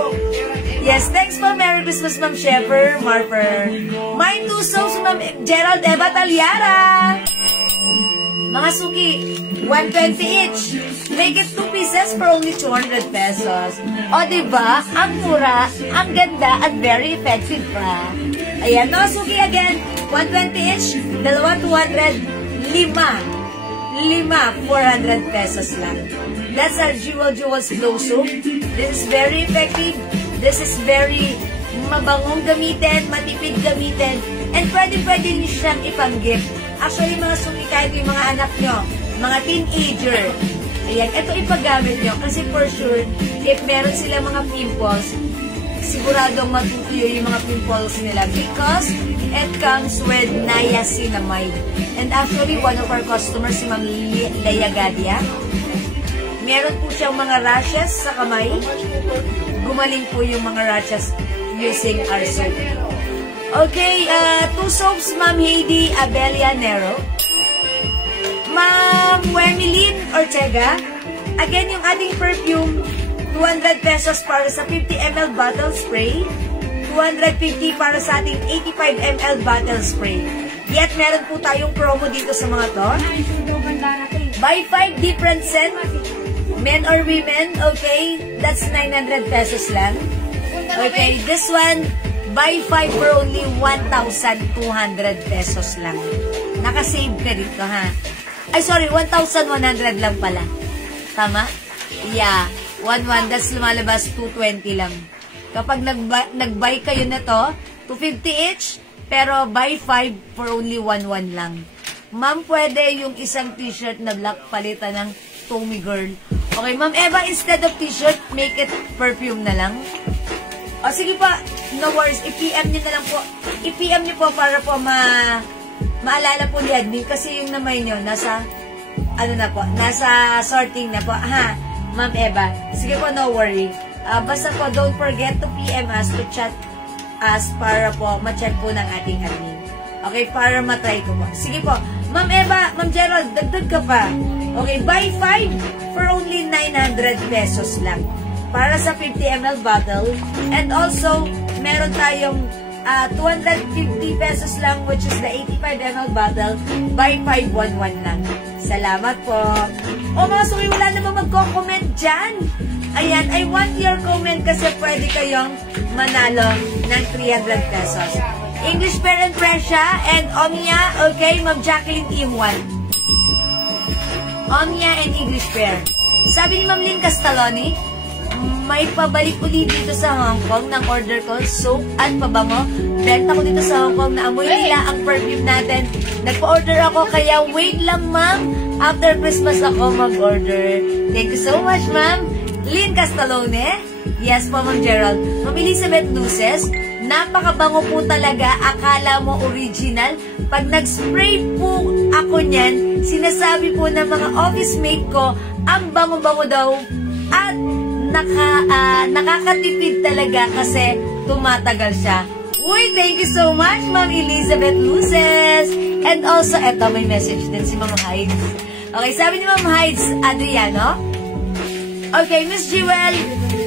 Yes, thanks po. Merry Christmas, Ma'am Shepard Marper. My two soaps, Ma'am Gerald Eva Talyara. Mga suki, 120 each. Make it 2 pieces for only 200 pesos. O, diba? Ang mura, ang ganda, at very effective pa. Ayan, mga suki, again, 120 each, dalawa 200, 5 400 pesos lang. That's our Jewels Glow Soap. This is very effective. This is very mabangong gamitin, matipid gamitin, and pwede nyo siyang ipang-gift. Actually, mga suki, kahit yung mga anak nyo, mga teenager, ayan, ito ipagamit nyo. Kasi for sure, if meron sila mga pimples, siguradong matutuyo yung mga pimples nila because it comes with niacinamide. And actually, one of our customers, si Ma'am Leia Gadia, meron po siyang mga rashes sa kamay. Gumaling po yung mga rashes using our soap. Okay, 2 soaps, Ma'am Heidi Abelia Nero. Ma'am Wemelin Ortega. Again, yung ating perfume, 200 pesos para sa 50 ml bottle spray, 250 para sa ating 85 ml bottle spray. Yet, meron po tayong promo dito sa mga to. Buy 5 different scent, men or women, okay? That's 900 pesos lang. Okay, this one, buy 5 for only 1,200 pesos lang. Nakasave ka dito, ha? Ay, sorry, 1,100 lang pala. Tama? Yeah. 1,1, that's lumalabas 220 lang. Kapag nag-buy kayo na to, 250 each, pero buy 5 for only 1,1 lang. Ma'am, pwede yung isang t-shirt na black palitan ng Tommy Girl. Okay, Ma'am Eva, instead of t-shirt, make it perfume na lang. O, sige po, no worries, i-PM nyo na lang po. I-PM nyo po para po maalala po ni admin kasi yung namay nyo, nasa, ano na po, nasa sorting na po. Ha? Ma'am Eva. Sige po, no worry. Basta po, don't forget to PM us, to chat us para po ma-check po ng ating admin. Okay, para matry ko po. Sige po. Ma'am Eva, Ma'am Gerald, dagdag ka pa. Okay, buy 5 for only 900 pesos lang. Para sa 50 ml bottle. And also, meron tayong 250 pesos lang, which is the 85 ml bottle. Buy 5, 1,1 lang. Salamat po. O mga suki, wala namang magko-comment dyan. Ayan, I want your comment kasi pwede kayong manalo ng 300 pesos. English Pear and Presya and Omnia, okay, Ma'am Jacqueline Imwan. Omnia and English Pear. Sabi ni Ma'am Lynn Castaloni, may pabalik ulit dito sa Hong Kong ng order ko, soap at pabango. Benta ko dito sa Hong Kong, naamoy nila ang perfume natin. Nagpa-order ako, kaya wait lang ma'am. After Christmas ako mag-order. Thank you so much ma'am. Lynn Castalone. Yes po ma'am Gerald. Ma'am Elizabeth Luces. Napakabango po talaga. Akala mo original. Pag nag-spray po ako niyan, sinasabi po ng mga office mate ko, ang bango-bango daw at nakakatipid talaga kasi tumatagal siya. Uy, thank you so much, Ma'am Elizabeth Luces. And also, eto, may message din si Ma'am Hides. Okay, sabi ni Ma'am Hides, Adriano. Okay, Miss Jewel,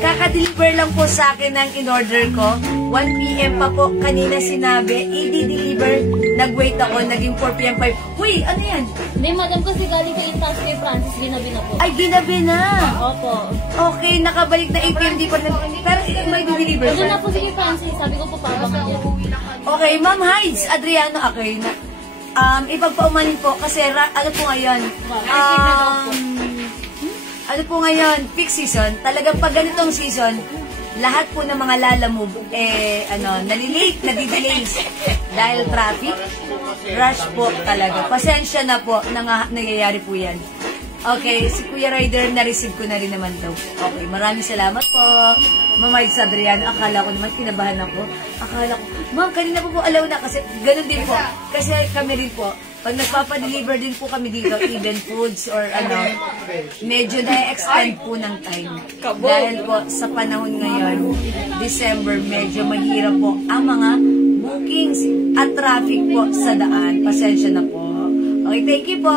kaka-deliver lang po sa akin ng in-order ko. 1 PM pa po, kanina sinabi, i-deliver. Nag-wait ako, naging 4 PM 5. Uy, ano yan? Hindi, madam, kasi galing kay Intas kay Francis, ginabi na po. Ay, ginabi na. Opo. Okay, nakabalik na 8 PM, di pa na. Pero may deliver Doon na pa. po si Francis, sabi ko po pabangan niya. Okay, Ma'am Hides, Adriano, okay na. Ipagpaumanin po kasi ano po ngayon? Ano po ngayon? Peak season. Talagang pag ganitong season, lahat po ng mga lalamove, nalilate, nadidelays. Dahil traffic, rush po talaga. Pasensya na po, nangyayari po yan. Okay, si Kuya Ryder, na-receive ko na rin naman daw. Okay, maraming salamat po. Ma'am Hides Adriano, akala ko naman, kinabahan ako. Akala ko, ma'am, kanina po alaw na kasi ganun din po. Kasi kami rin po, pag nagpapadeliver din po kami dito, even foods or medyo na-extend po ng time. Dahil po, sa panahon ngayon, December, medyo mahirap po ang mga bookings at traffic po sa daan. Pasensya na po. Okay, thank you po.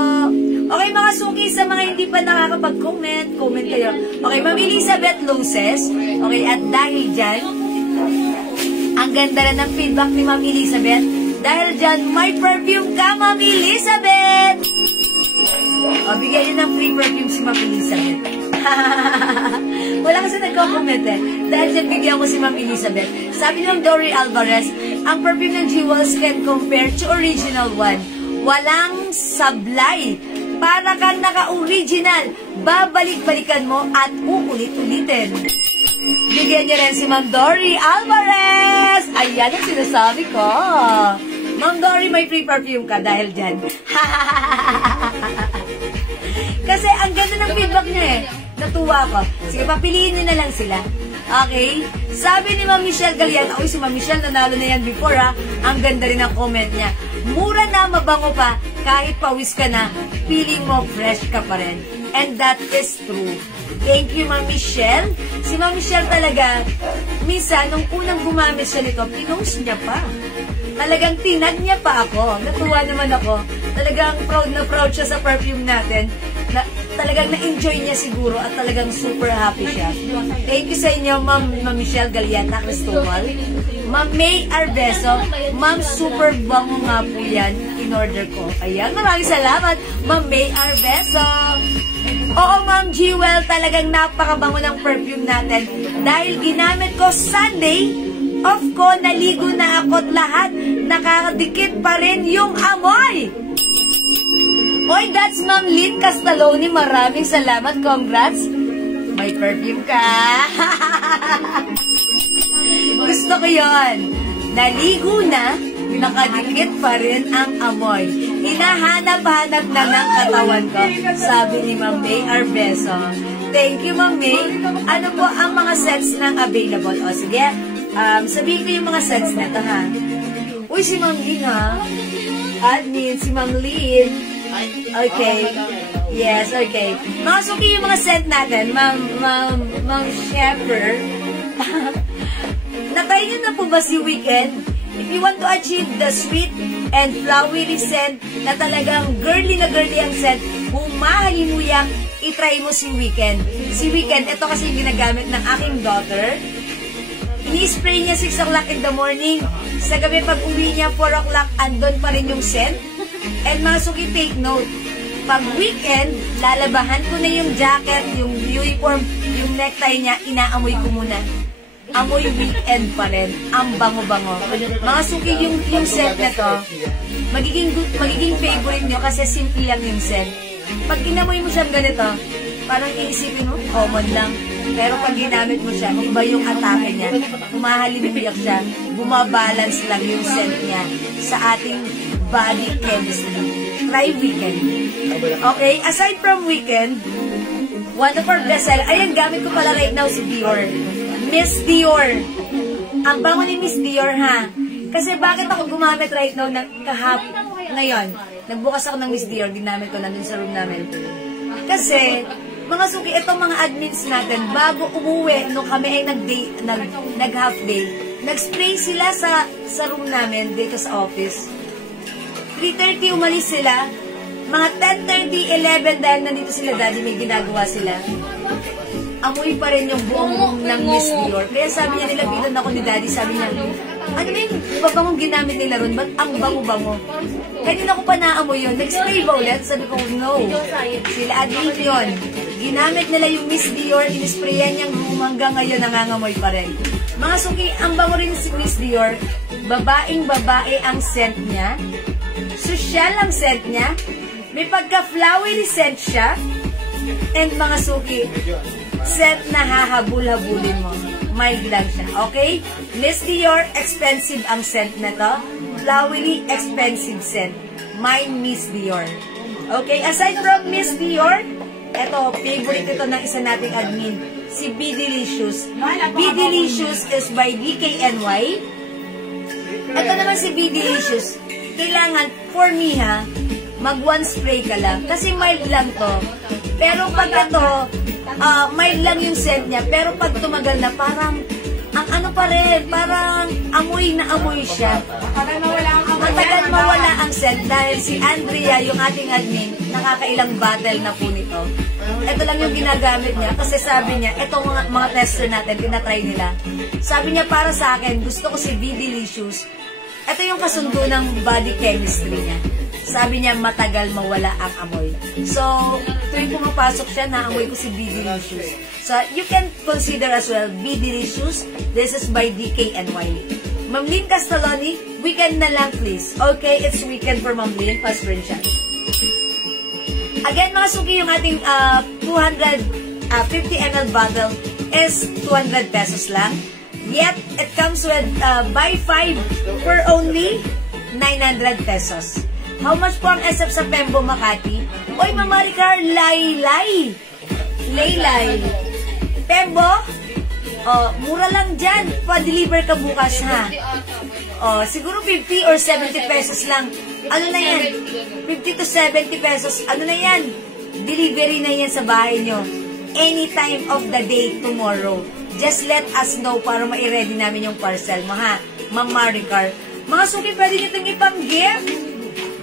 Okay, mga suki, sa mga hindi pa nakakapag-comment, comment kayo. Okay, Ma'am Elizabeth Luces. Okay, at dahil dyan, ang ganda na ng feedback ni Ma'am Elizabeth. Dahil dyan, may perfume ka, Ma'am Elizabeth! O, bigyan niyo ng free perfume si Ma'am Elizabeth. Wala kasi nagko-comment eh. Dahil dyan, bigyan ko si Ma'am Elizabeth. Sabi ni Ma'am Dory Alvarez, ang perfume ng Jewels can compare to original one. Walang sablay. Para kang naka-original. Babalik-balikan mo at uulit-ulitin. Bigyan niyo rin si Ma'am Dory Alvarez. Ayan ang sinasabi ko. Ma'am Dory, may free perfume ka dahil dyan. Kasi ang ganda ng feedback niya eh. Natuwa ko. Sige, papiliin niyo na lang sila. Okay? Sabi ni Ma'am Michelle Galian, si Ma'am Michelle, nanalo na yan before ha. Ang ganda rin ang comment niya. Mura na, mabango pa, kahit pawis ka na, feeling mo fresh ka pa rin. And that is true. Thank you, Ma'am Michelle. Si Ma'am Michelle talaga, minsan, nung unang gumamit siya nito, pinost niya pa. Talagang tinag niya pa ako. Natuwa naman ako. Talagang proud na proud siya sa perfume natin. Talagang na-enjoy niya siguro at talagang super happy siya. Thank you sa inyo, Ma'am Michelle Galiana Cristobal. Ma'am May Arbeso, Ma'am, super bango nga po yan. In-order ko. Ayan, maraming salamat, Ma'am May Arbeso. Oo, Ma'am Jewel, talagang napakabango ng perfume natin. Dahil ginamit ko Sunday, off ko, naligo na ako at lahat. Nakakadikit pa rin yung amoy. Oy, that's Ma'am Lynn Castalone. Maraming salamat. Congrats. May perfume ka. Gusto ko yun. Naligo na, nakadikit pa rin ang amoy. Hinahanap-hanap na ng katawan ko, sabi ni Ma'am May Arbeso. Thank you, Ma'am May. Ano po ang mga sets ng available? O, sige. Sabihin ko yung mga sets na ito, ha? Uy, si Ma'am Lynn, ha? Admin, si Ma'am Lynn. Okay. Yes, okay. Mga suki yung mga set natin, Ma'am Shepherd. Natry nyo na po ba si Weekend? If you want to achieve the sweet and flowery scent na talagang girly na girly ang scent, humahalimuyak, itry mo si Weekend. Si Weekend, ito kasi yung ginagamit ng aking daughter. Ini-spray niya 6 o'clock in the morning. Sa gabi pag uwi niya 4 o'clock, andon pa rin yung scent. And mga suki, take note. Pag weekend, lalabahan ko na yung jacket, yung uniform, yung necktie niya, inaamoy ko muna. Amoy weekend pa rin. Ang bango-bango. Mga suki, yung scent na to, magiging favorite nyo kasi simple lang yung scent. Pag inamoy mo siyang ganito, parang iisipin mo, common lang. Pero pag ginamit mo siya, iba yung atake niya. Humahalimuyak siya, bumabalance lang yung scent niya sa ating body chemistry. Try Weekend. Okay, aside from Weekend, one of our bestseller, ayan, gamit ko pala right now si Dior. Miss Dior. Ang bango ni Miss Dior, ha? Kasi bakit ako gumamit right now ngayon? Nagbukas ako ng Miss Dior, ginamit ko nandun sa room namin. Kasi, mga suki, itong mga admins natin, bago umuwi, nung kami ay nag-half day, nag-spray sila sa room namin, dito sa office. 3:30 umalis sila, mga 10:30, 11, dahil nandito sila, daddy, may ginagawa sila. Amoy pa rin yung buong ng Miss Dior. Kaya sabi niya, nilapitan ako ni daddy, sabi niya, ano ba yung babangong ginamit nila ron? Ba't ang bango-bango? Kanina ko pa naamoy yun. Nag-spray ba ulit? Sabi ko, no. Sila admin yun. Ginamit nila yung Miss Dior, in-sprayan niyang hanggang ngayon nangangamoy pa rin. Mga suki, ang bango rin si Miss Dior, babaeng-babae ang scent niya, social ang scent niya, may pagka-flowery scent siya, and mga suki, scent na hahabul-habulin mo. Mild lang siya, okay? Miss Dior, expensive ang scent na to. Flowery, expensive scent. Mine, Miss Dior. Okay, aside from Miss Dior, eto, favorite ito ng isa nating admin, si Be Delicious. Be Delicious is by DKNY. Ito naman si Be Delicious. Kailangan, for me ha, mag one spray ka lang. Kasi mild lang to. Pero pag ito, mild lang yung scent niya. Pero pag tumagal na, parang, ang ano pa rin, parang amoy na amoy siya. Matagal mawala ang scent dahil si Andrea, yung ating admin, nakakailang bottle na po nito. Ito lang yung ginagamit niya kasi sabi niya, itong mga tester natin, tinatry nila. Sabi niya, para sa akin, gusto ko si Be Delicious. Ito yung kasundo ng body chemistry niya. Sabi niya, matagal mawala ang amoy. So, tuwing pumapasok siya, naamoy ko si Be Delicious. So, you can consider as well, Be Delicious. This is by DKNY. Ma'am Lynn Castelloni, weekend na lang please. Okay, it's weekend for Ma'am Lynn. Fast rin siya. Again, mga suki, yung ating 250 ml bottle is 200 pesos lang. Yet, it comes with buy 5 for only 900 pesos. How much po ang SF sa Pembo, Makati? Oy, Mama Ricar, laylay. Laylay. Pembo? Oh, mura lang dyan. Pa-deliver ka bukas, ha? Oh, siguro 50 or 70 pesos lang. Ano na yan? 50 to 70 pesos. Ano na yan? Delivery na yan sa bahay nyo. Any time of the day tomorrow. Just let us know para ma-ready namin yung parcel mo, ha? Ma'am Maricar. Mga suki, pwede nyo itong ipang-gift.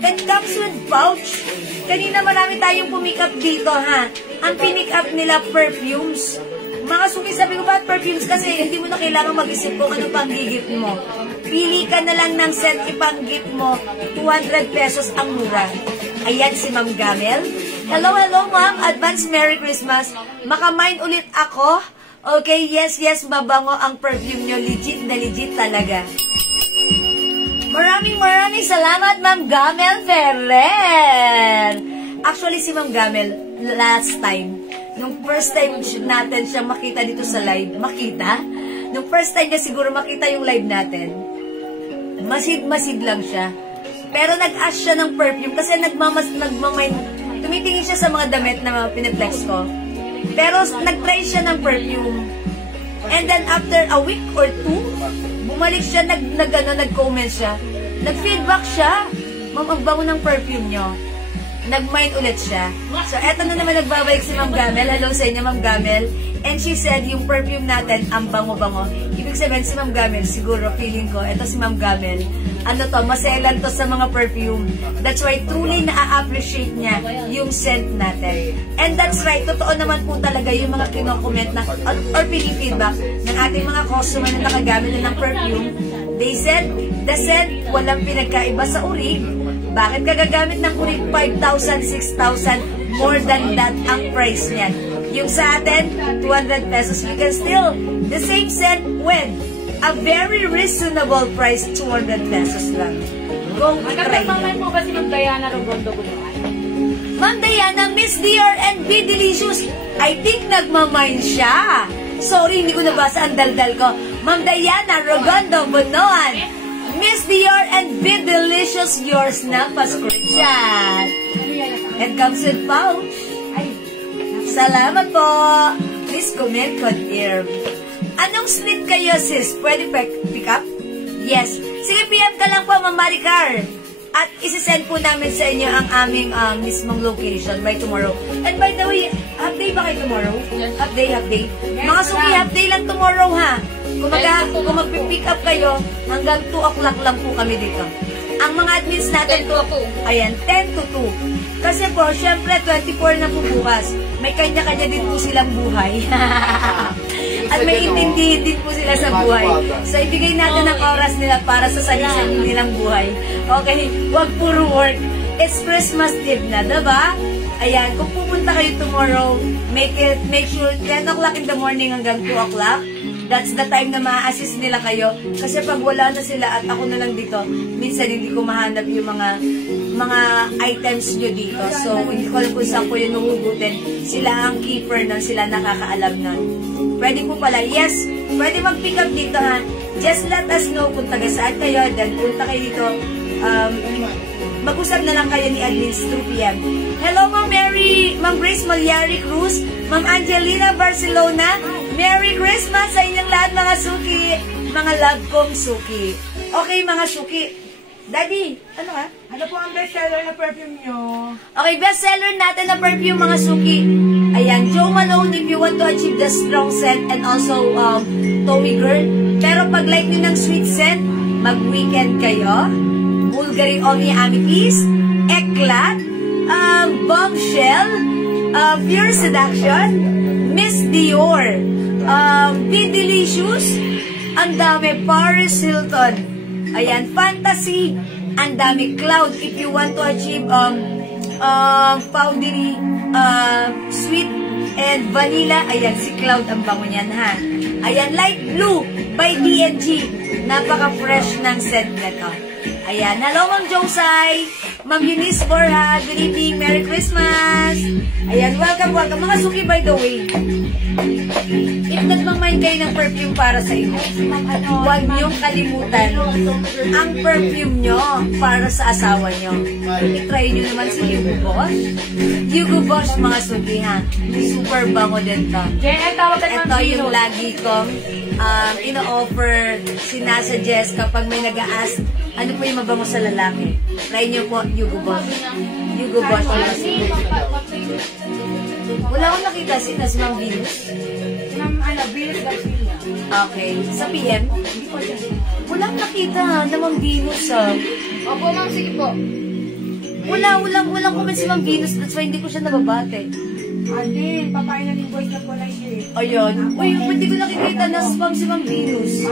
It comes with pouch. Kanina marami tayong pumick up dito, ha? Ang pinick up nila, perfumes. Mga suki, sabi ko ba perfumes kasi hindi mo na kailangan mag-isip kung ano pang-gift mo. Pili ka na lang ng set, ipang-gift mo. 200 pesos ang mura. Ayan si Ma'am Gamel. Hello, hello, Ma'am. Advance Merry Christmas. Makamine ulit ako. Okay, yes, mabango ang perfume nyo. Legit na legit talaga. Maraming salamat, Ma'am Gamel Ferrer. Actually, si Ma'am Gamel, last time, nung first time natin siya makita dito sa live, nung first time niya siguro makita yung live natin, masid lang siya. Pero nag-ask siya ng perfume kasi tumitingin siya sa mga damit na piniplex ko. Pero nag-try siya ng perfume. And then after a week or two, bumalik siya, nag-comment siya. Nag-feedback siya. Ma'am, ang bango ng perfume nyo. Nag-mind ulit siya. So, eto na naman nagbabalik si Ma'am Gamel. Hello sa inyo, Ma'am Gamel. And she said, yung perfume natin, ang bango-bango. Ibig sabihin si Ma'am Gamel, siguro, feeling ko, eto si Ma'am Gamel, maselan to sa mga perfume. That's why, truly na-appreciate niya yung scent natin. And that's right, totoo naman po talaga yung mga kino-comment na, or pinifeedback ng ating mga customer na nakagamit na ng perfume. They said, the scent, walang pinagkaiba sa urig. Bakit ka gagamit ng urig 5,000, 6,000, more than that ang price niyan? Yung sa atin, 200 pesos. You can still, the same scent with a very reasonable price, 200 pesos lang. Go try. Magkakasama po ba si Ma'am Diana Robondo Bulacan? Ma'am Diana, Miss Dior, and Be Delicious. I think nagmamine siya. Sorry, hindi ko nabasa ang daldal ko. Ma'am Diana, Rogondo, Bonoan, Miss Dior, and Be Delicious, yours na pa-screenshot. And comes with pouch. Salamat po. Please comment, confirm. Anong snip kayo, sis? Pwede pick up? Yes. Sige, PM ka lang po, Ma'am Maricar. At isi-send po namin sa inyo ang aming mismong location by tomorrow. And by the way, half day ba kayo tomorrow? Half day, half day. Mga suki, half day lang tomorrow, ha? Kung mag-pick up kayo, hanggang 2 o'clock lang po kami dito. Ang mga admins natin 10 to 2. Ayan, 10 to 2. Kasi po, syempre, 24 na po bukas. May kanya-kanya din po silang buhay. At may intindihin din po sila sa buhay. So, ibigay natin ang oras nila para sa sarili nilang buhay. Okay? Huwag puro work. It's Christmas Eve na, diba? Ayan, kung pupunta kayo tomorrow, make sure 10 o'clock in the morning hanggang 2 o'clock. That's the time na ma-assist nila kayo. Kasi pag wala na sila at ako na lang dito, minsan hindi ko mahanap yung mga items nyo dito. So, hindi ko alam kung saan ko yun huhugutin. Sila ang keeper nun, sila nakakaalam nun. Pwede po pala, yes, pwede mag-pick up dito, ha. Just let us know kung taga saan kayo, then punta kayo dito. Mag-usap na lang kayo ni Admins 2 p.m. Hello, Ma'am Mary, Ma'am Grace Malyari Cruz, Ma'am Angelina Barcelona. Merry Christmas sa inyong lahat, mga suki. Mga love kong suki. Okay, mga suki. Daddy, ano ha? Ano po ang bestseller na perfume nyo? Okay, bestseller natin na perfume, mga suki. Ayan, Jo Malone, if you want to achieve the strong scent, and also Tommy Girl. Pero pag like nyo ng sweet scent, mag-weekend kayo. Bulgari Omni Amitis, Eclat, Bombshell, Pure Seduction, Miss Dior, Be Delicious, ang dami, Paris Hilton, ayan, Fantasy, ang dami, Cloud, if you want to achieve powdery, sweet, and vanilla, ayan, si Cloud ang bango niyan, ha. Ayan, Light Blue by D&G, napaka-fresh ng scent na to. Ayan, hello Ma'am Josay, Ma'am Eunice Borja, good evening, Merry Christmas. Ayan, welcome. Mga suki, by the way, if nagmamain kayo ng perfume para sa inyo, huwag niyong kalimutan ang perfume nyo para sa asawa nyo. I-try nyo naman si Hugo Boss. Hugo Boss, mga suki, ha. Super bango din to. Ito yung lagi kong ino-offer, sinasuggest kapag may nag-a-ask, ano po yung mabango sa lalaki? Try nyo po, Hugo Boss. Hugo Boss. Wala akong nakita si Ma'am Venus. Venus Garcia. Okay. Sa PM? Wala akong nakita na Ma'am Venus, ha. Opo, ma'am, sige po. Walang comment si Ma'am Venus. That's why hindi ko siya nababate. Ate, papain na yung voice na pala siya. Ayun. Uy, hindi ko nakikita na spam si Ma'am Venus.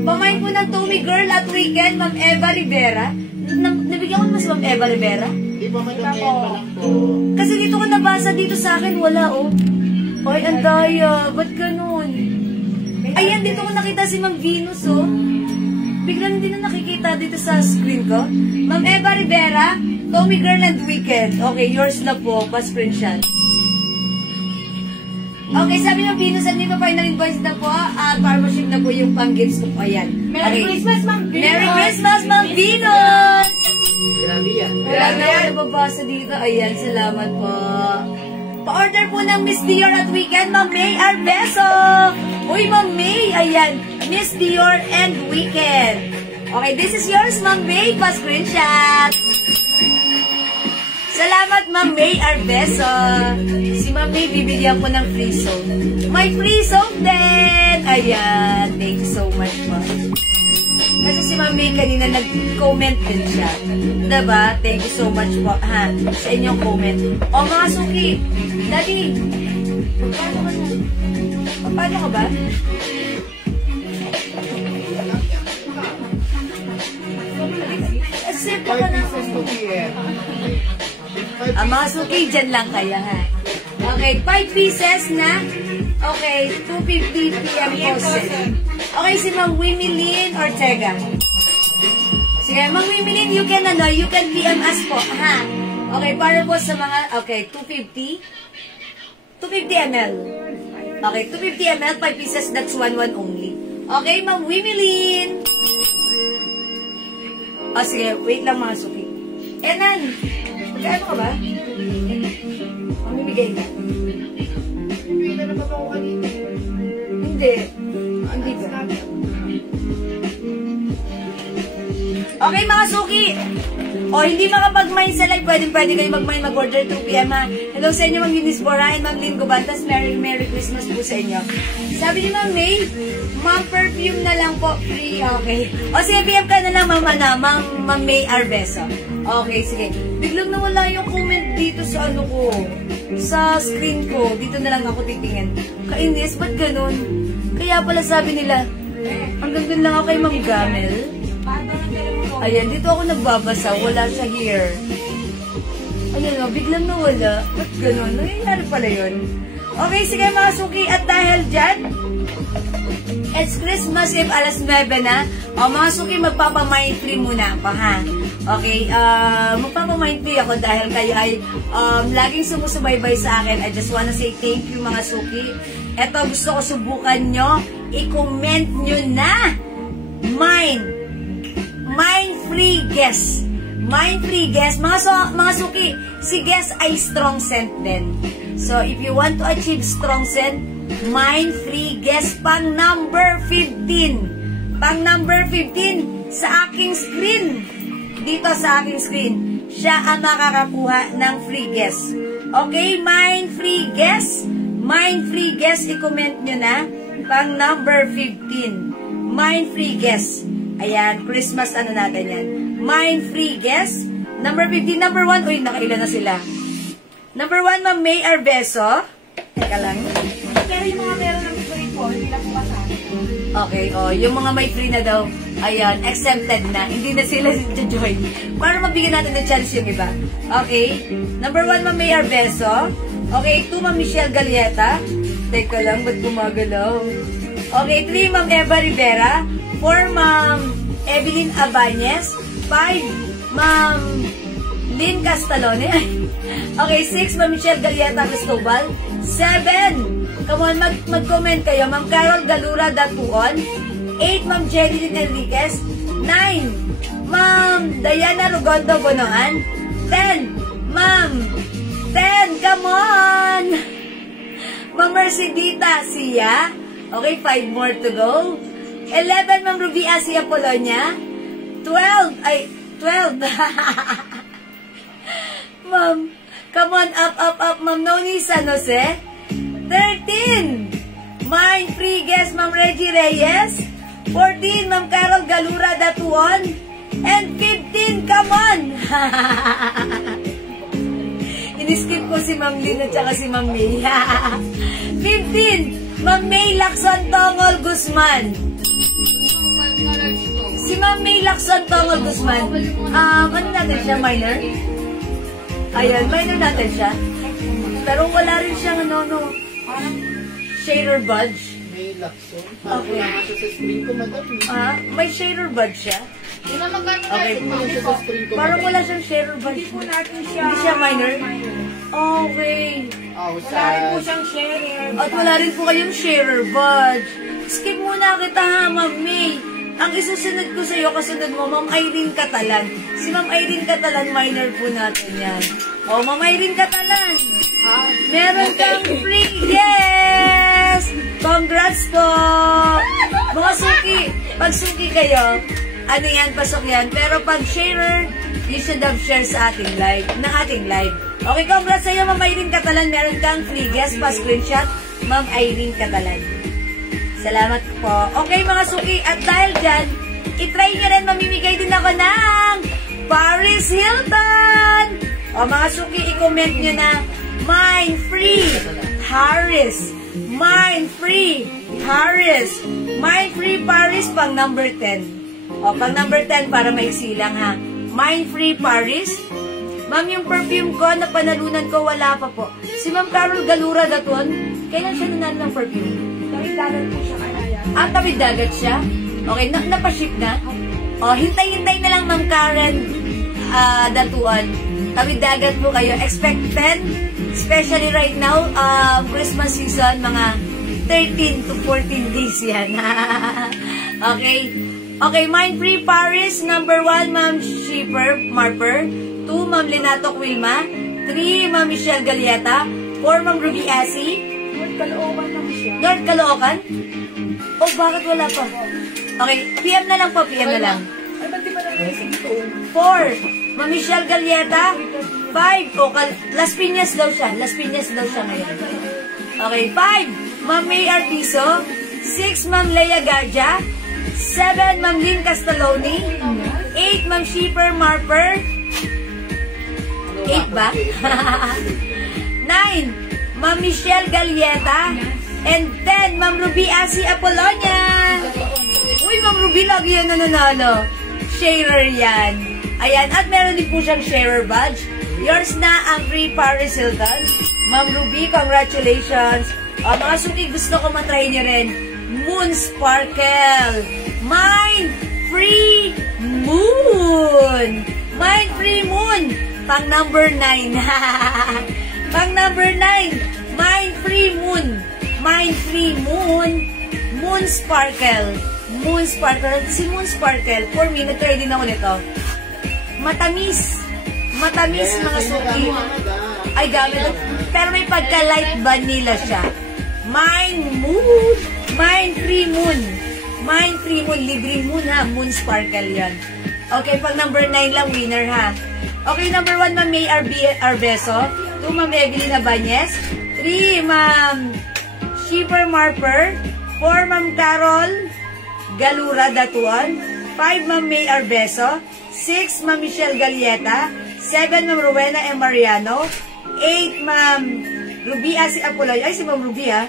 Pamain po ng Tommy Girl at Weekend, Ma'am Eva Rivera. Nabigyan ko naman si Ma'am Eva Rivera? Hindi po kayo lang po. Kasi dito ko nabasa dito sa akin, wala, oh. Ay, ang daya. Ba't ganun? Ayan, dito ko nakita si Ma'am Venus, oh. Biglang hindi na nakikita dito sa screen ko. Ma'am Eva Rivera, Tommy Girl and Weekend. Okay, yours na po. Pa-screenshot. Okay, sabi ng Venus, hindi pa final invoice na po. Pharmacy na po yung pang-gifts ko po. Ayan. Merry Christmas, Ma'am Venus! Merry Christmas, Ma'am Venus! Grabe yan. Grabe ako nababasa dito. Ayan, salamat po. Pa-order po ng Miss Dior at Weekend, Ma'am May Arbeso. Uy, Ma'am May. Ayan, Miss Dior and Weekend. Okay, this is yours, Ma'am May. Pa-screenshot. Salamat, Ma'am May Arbeso. Si Ma'am May, bibigyan ko ng free soap. May free soap din! Ayan, thank you so much po. Kasi si Ma'am May kanina nag-comment din siya. Diba? Thank you so much po, ha, sa inyong comment. O, mga suki, Daddy, paano ka na? Paano ka ba? Sip ka na. Mga suki, dyan lang kayo, ha? Okay, 5 pieces na. Okay, 2:50 p.m. posted. Okay, si Ma'am Wimilin Ortega. Sige, Ma'am Wimilin, you can PM us po, ha? Okay, para po sa mga, okay, 250. 250 ml. Okay, 250 ml, 5 pieces, that's 1 only. Okay, Ma'am Wimilin. O, sige, wait lang mga suki. Enan, magkano ka ba? Mamimigay ka. Hindi na naman ako kanina. Hindi. Hindi ba? Okay, mga suki. O, hindi makapag-mine sa live. Pwede kayo mag-mine, mag-order 2 p.m. ha. Hello sa inyo, Ma'am Eunice Bora and Ma'am Lynn Gubantas. Merry Christmas po sa inyo. Sabi ni Ma'am May, Ma'am perfume na lang po, free. Okay. O, sige, PM ka na lang, Ma'am May Arbeso. Okay, sige. Biglang nawala yung comment dito sa ano ko. Sa screen ko. Dito na lang ako titingin. Kainis, ba't ganun? Kaya pala sabi nila, hanggang dun lang ako kay Ma'am Gamel. Ayan, dito ako nagbabasa. Wala siya here. Ayan o, biglang nawala. Ba't ganun? Nangyayari pala yun. Okay, sige mga suki. At dahil dyan, it's Christmas Eve, alas 9 na. O, mga suki, magpapamind free muna ako, ha? Okay, magpapamind free ako dahil kayo ay laging sumusubaybay sa akin. I just wanna say thank you, mga suki. Eto, gusto ko subukan nyo. I-comment nyo na. Mind free guess. Mind free guess. Mga suki, si guess ay strong scent din. So, if you want to achieve strong scent, mind free guess pang number 15. Pang number 15 sa aking screen. Dito sa aking screen. Siya ang makakakuha ng free guess. Okay, mind free guess. Mind free guess, i-comment nyo na. Pang number 15. Mind free guess. Ayan, Christmas ano natin yan. Mind free guess. Number 15, number 1. Uy, nakailan na sila. Number 1, Ma'am May Arbeso. Teka lang. Pero yung mga meron ng free po, hindi lang pumasama. Okay, oh, yung mga may free na daw, ayan, exempted na. Hindi na sila join. Para mabigyan natin ng chance yung iba. Okay. Number 1, Ma'am May Arbeso. Okay, 2, Ma'am Michelle Galieta. Teka lang, ba't gumagalaw? Okay, 3, Ma'am Eva Rivera. 4, Ma'am Evelyn Abanez. 5, Ma'am Lynn Castalone. Okay, 6, Ma'am Michelle Galieta Cristobal. 7, come on, mag-comment kayo. Ma'am Carol Galura Datuon. 8, Ma'am Jeline Enriquez. 9, Ma'am Diana Rugondo Bonoan. 10, Ma'am 10, come on! Ma'am Mercedita Sia. Okay, 5 more to go. 11, Ma'am Ruby Asia Polonia. 12, ay, 12. Ma'am, come on, up, Ma'am Noni San Jose. 13, Mind Free Guest, Ma'am Reggie Reyes. 14, Ma'am Carol Galura Datuon. And 15, come on! Iniskip ko si Ma'am Lynn at saka si Ma'am May. 15, Ma'am May Lacson Tongol Guzman. Si Ma'am May Lacson Tongol Guzman, ano natin siya, minor? Ayan, minor natin siya. Pero wala rin siyang, shader badge. May Lacson. Okay. Sa screen ko, madam. May shader badge siya. Okay. Sa screen ko, Parang wala siyang shader badge. Hindi po natin siya. Hindi siya minor? Okay. Wala rin po siyang share. At wala rin po kayong sharer badge. Skip muna kita ha, Ma'am May. Ang isusunod ko sa iyo, kasunod mo, Ma'am Irene Catalan. Si Ma'am Irene Catalan, minor po natin yan. O, Ma'am Irene Catalan. Meron kang free guest! Congrats po! Mga suki, pag suki kayo, ano yan, pasok yan. Pero pag sharer, you should have share sa ating live, Okay, congrats sa iyo, Ma'am Irene Catalan. Meron kang free guest pa screenshot, Ma'am Irene Catalan. Salamat po. Okay, mga suki, at dahil dyan, itry nyo rin, mamimigay din ako ng Paris Hilton. O, mga suki, i-comment nyo na, Mind Free Paris. Mind Free Paris. Mind Free Paris, pang number 10. O, pang number 10 para may silang ha. Mind Free Paris. Ma'am, yung perfume ko na panalunan ko, wala pa po. Si Ma'am Carol Galura Daton, kailan siya nanalo ng perfume? Dahil dagat po siya kaya. Tawid dagat siya? Okay, napaship na? O, hintay-hintay na lang, Ma'am Karen Datuan. tawid dagat po kayo. Expect 10, especially right now, Christmas season, mga 13 to 14 days yan. Okay? Okay, Mind-Free Paris, number 1, Ma'am Shipper Marper. 2, Ma'am Lenato Quilma. 3, Ma'am Michelle Galieta. 4, Ma'am Ruby Asi. Kalooban lang siya. North Caloocan? Oh, bakit wala pa? Okay, PM na lang po, PM na lang. Ay, ba't di ba nag-isip ito? 4, Ma'am Michelle Galieta. 5, Las Piñas daw siya. Las Piñas daw siya ngayon. Okay, 5, Ma'am May Artiso. 6, Ma'am Leia Garja. 7, Ma'am Lynn Castaloni. 8, Ma'am Shipper Marper. 8 ba? 9, Ma'am Michelle Galieta. And 10, Ma'am Ruby Asi Apolonia. Uy, Ma'am Ruby, lagi yan nananalo. Sharer yan. Ayan, at meron din po siyang sharer badge. Yours na ang free Paris Hilton. Ma'am Ruby, congratulations. Mga suki, gusto ko matry niyo rin. Moon Sparkle. Mind Free Moon. Mind Free Moon. Pang number 9. Pang number 9. Mind Free Moon. Mind Free Moon. Moon Sparkle. Moon Sparkle. Si Moon Sparkle, for me, nag-try din ako nito. Matamis. Matamis, mga suki. Ay, gamit. Pero may pagka-light vanilla siya. Mind Moon. Mind Free Moon. Mind Free Moon. Libre moon, ha. Moon Sparkle yan. Okay, pag number 9 lang, winner, ha. Okay, number 1, Ma'am May Arbeso. 2, Ma'am Evelyn Abanez. 3, Ma'am Shipper Marper. 4, Ma'am Carol Galura Datuan. 5, Ma'am May Arbeso. 6, Ma'am Michelle Galieta. 7, Ma'am Rowena M. Mariano. 8, Ma'am Ruby Asi Apoloy. Ay, si Ma'am Ruby, ha.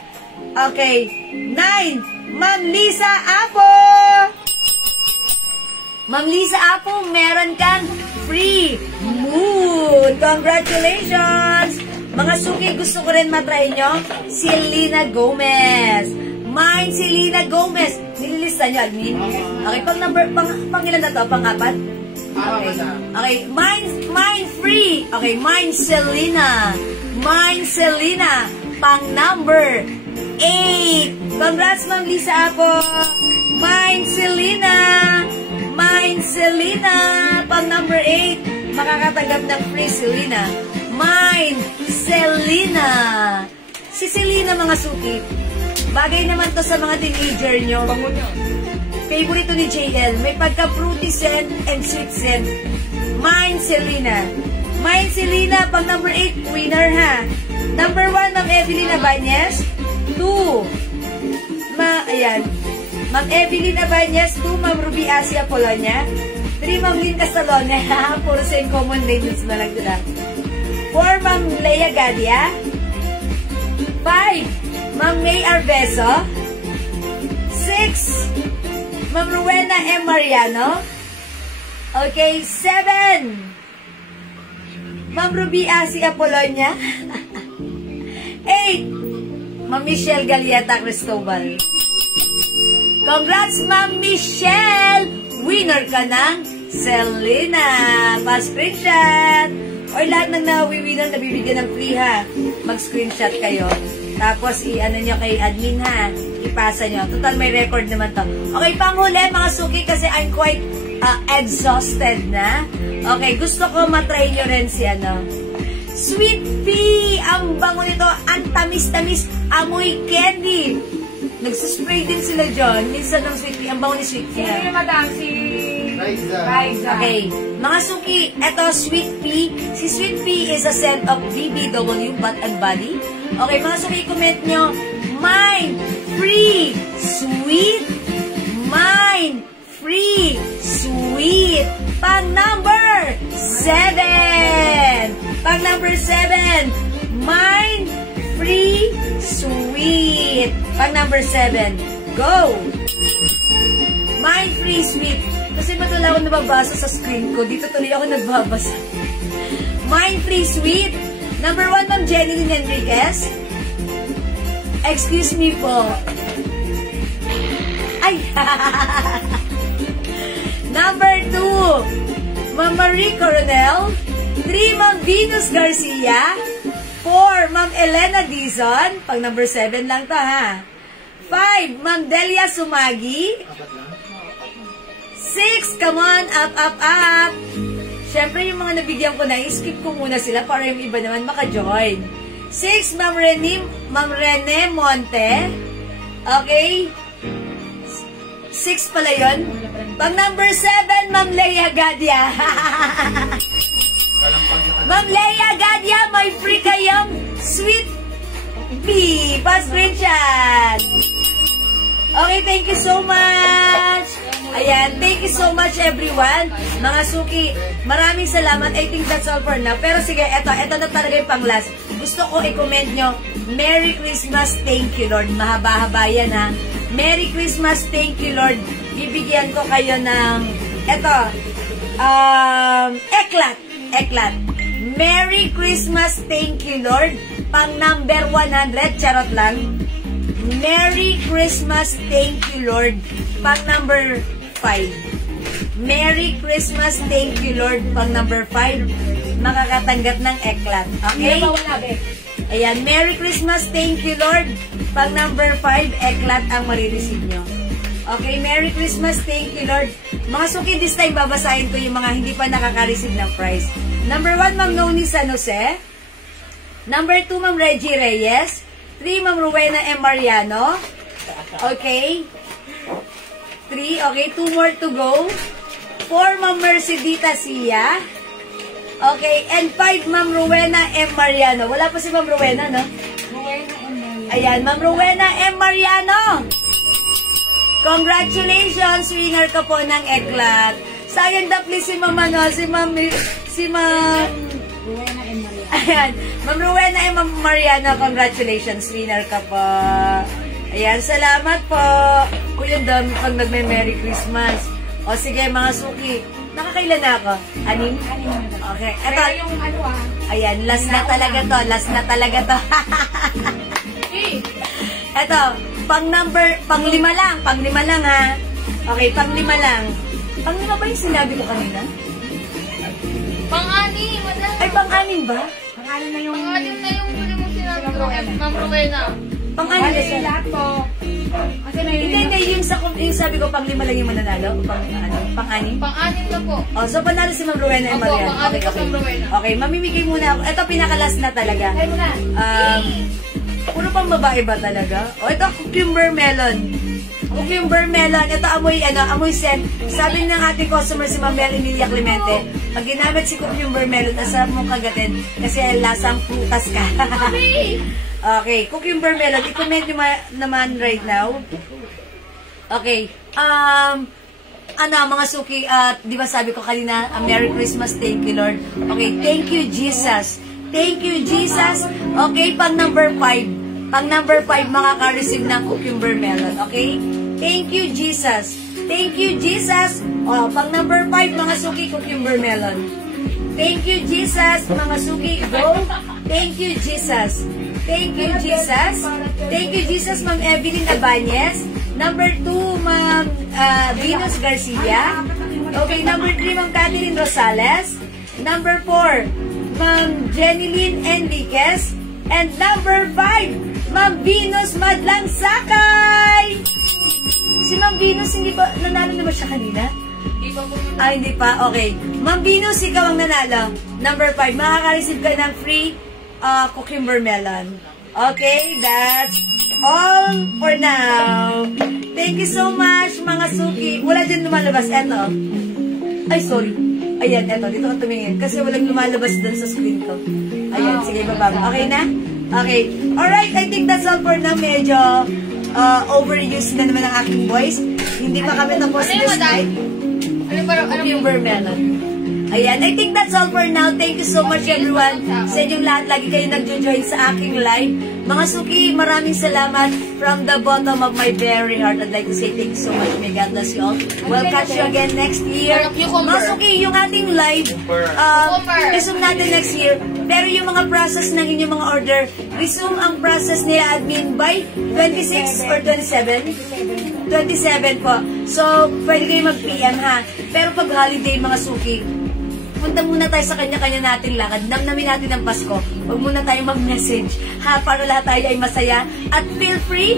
Okay. 9, Ma'am Lisa Apo. Ma'am Lisa Apo, meron kang free moon. Congratulations! Mga suki, gusto ko rin matry nyo. Selena Gomez. Mind Selena Gomez. Nililista nyo, admin? Okay, pang ilan na to? Pang-apat? Okay. Okay, mind free. Okay, Mind Selena. Mind Selena. Pang number 8. Congrats, Ma'am Lisa Apo. Mind Selena. Mind Selena. Pang number 8. Makakatanggap ng free Selena. Mind Selena. Si Selena, mga suki. Bagay naman to sa mga teenager nyo. Favorito ni JL. May pagka-fruity scent and sweet scent. Mind Selena. Mind Selena, pang number 8, winner, ha. Number 1, Ma'am Evelyn Abanez. 2, ayan. Ma'am Evelyn Abanez. 2, Ma'am Ruby Asi Apolonia. 3, Ma'am Lynn Castalone. Puro same common names na lang sila. 4, Ma'am Leia Gadia. 5, Ma'am May Arbeso. 6, Ma'am Rowena M. Mariano. Okay, 7, Ma'am Ruby Asi Apolonia. 8, Ma'am Michelle Galieta Cristobal. Congrats, Ma'am Michelle! Winner ka ng Selena. Pa-screenshot. Or lahat ng nawi-winner nabibigyan ng free, ha. Mag-screenshot kayo. Tapos, i-ano nyo kay admin, ha. Ipasa nyo. Total, may record naman to. Okay, panghuli, mga suki, kasi I'm quite exhausted na. Okay, gusto ko matry nyo rin si Sweet Pea. Ang bango nito, ang tamis-tamis, amoy candy. Nagsuspray din sila dyan. Minsan ng Sweet Pea, ang bango ni Sweet Pea. Sino yung madam? Si Raiza. Okay. Mga suki, eto Sweet Pea. Si Sweet Pea is a scent of BBW, Bath and Body. Okay, mga suki, comment nyo, Mind Free Sweet. Mind Free Sweet. Pang number 7. Pang number 7. Mind Free Sweet. Pang number 7. Go! Mind Free Sweet. Kasi matula ako nababasa sa screen ko. Dito tuloy ako nagbabasa. Mind Free Sweet. Number 1, Ma'am Jenny Enriquez. Excuse me po. Ay! Number 2, Ma'am Marie Coronel. 3, 3, Ma'am Venus Garcia. 4, Ma'am Elena Dizon. Pang number 7 lang to, ha. 5, Ma'am Delia Sumagi. 6, come on, up. Siyempre, yung mga nabigyan ko na, skip ko muna sila para yung iba naman maka-join. 6, Ma'am Rene Monte. Okay? 6 pala yun. Pang number 7, Ma'am Leia Gadia. Ma'am Leia Gadia, may free kayong sweet pea. Pa-screenshot. Okay, thank you so much. Ayan, thank you so much everyone. Mga suki, maraming salamat. I think that's all for now. Pero sige, eto na talaga yung pang last. Gusto ko i-comment nyo, Merry Christmas, thank you Lord. Mahaba-haba yan ha. Merry Christmas, thank you Lord. Bibigyan ko kayo ng, eto, eklat. Merry Christmas, thank you Lord. Pang number 100, charot lang. Merry Christmas, thank you Lord. Pang number 5. Merry Christmas, thank you Lord. Pang number 5, makakatanggap ng eklat. Okay? Ayan, Merry Christmas, thank you Lord. Pang number 5, eklat ang marireceive nyo. Okay, Merry Christmas, thank you Lord. Mga suki, this time babasahin ko yung mga hindi pa nakaka-receive ng prize. Number 1, Ma'am Noni San Jose. Number 2, Ma'am Reggie Reyes. 3, Ma'am Rowena M. Mariano. Okay. 3, okay, 2 more to go. 4, Ma'am Mercedita Sia. Okay, and 5, Ma'am Rowena M. Mariano. Wala pa si Ma'am Rowena, no? Ayan, Ma'am Rowena M. Mariano. Congratulations, winner ka po ng eklat. Sayang dapli si Ma'am, ayan, Ma'am Rowena M. Mariano, congratulations, winner ka po. Ayan, salamat po. Kuya, dami pag nagme-Merry Christmas. O sige, mga suki. Nakakailan na ako? 6? Okay. Ito. Ayan, last na talaga to. Ito, pang 5 lang ha. Okay, pang 5 lang. Pang 5 ba yung sinabi ko kanina? Pang-6, madam. Ay, pang 6 ba? Pang-6 na yung huli mong sinabi ko, Ma'am Rowena. Pang 6 na siya. Lahat po. Kasi may Hindi, yung sabi ko pang 5 lang yung mananalo. Pang 6? Pang-6 na po. Oh, so panalo si Ma'am Rowena and Opo, Marian. pang-6 ka, Ma'am Rowena. Okay, mamimigay muna ako. Ito, pinakalas na talaga. Puro pang babae ba talaga? O, ito, cucumber melon. Cucumber melon. Ito, amoy scent. Sabi ng ating customer si Ma'am Mel Emilia Clemente, pag ginamit si cucumber melon, asarap mong kagatin kasi lasang prutas ka. Okay, cucumber melon. I-comment nyo naman right now. Okay. Mga suki, di ba sabi ko kanina, Merry Christmas, thank you Lord. Okay, thank you Jesus. Thank you Jesus. Okay, pang number 5. Pang number 5, makaka-receive ng cucumber melon. Okay? Thank you Jesus. Thank you Jesus. O, pang number 5, mga suki, cucumber melon. Thank you Jesus, mga suki, go. Thank you Jesus. Thank you Jesus. Thank you Jesus, Ma'am Evelyn Abanez. Number 2, Ma'am Venus Garcia. Okay, number 3, Ma'am Catherine Rosales. Number 4, Ma'am Jeneline Enriquez. And number 5, Ma'am Venus Madlang Sakay. Si Ma'am Venus, hindi ba, nanalo na ba siya kanina? Hindi pa. Okay. Ma'am Venus, ikaw ang nanalo. Number 5, makaka-receive ka ng free cucumber melon. Okay, that's all for now. Thank you so much, mga suki. Wala dyan lumalabas. Eto. Ay, sorry. Ayan, eto. Dito ka tumingin. Kasi walang lumalabas dun sa screen ko. Ayan, sige, baba. Okay na? Okay. Alright, I think that's all for now. Medyo overused na naman ang aking voice. Hindi pa kami tapos this night. Cucumber melon. Ayan, I think that's all for now. Thank you so much everyone. Sa inyong lahat, lagi kayo nagjo-join sa aking live. Mga suki, maraming salamat from the bottom of my very heart. I'd like to say thank you so much. May God bless you all. We'll catch you again next year. Mga suki, yung ating live, resume natin next year. Pero yung mga process ng inyong mga order, resume ang process nila admin by 26 or 27? 27 po. So, pwede kayo mag-PM ha. Pero pag holiday, mga suki, punta muna tayo sa kanya-kanya nating lakad. Namnamin natin ang Pasko. Huwag muna tayo mag-message. Ha, para lahat tayo ay masaya. At feel free,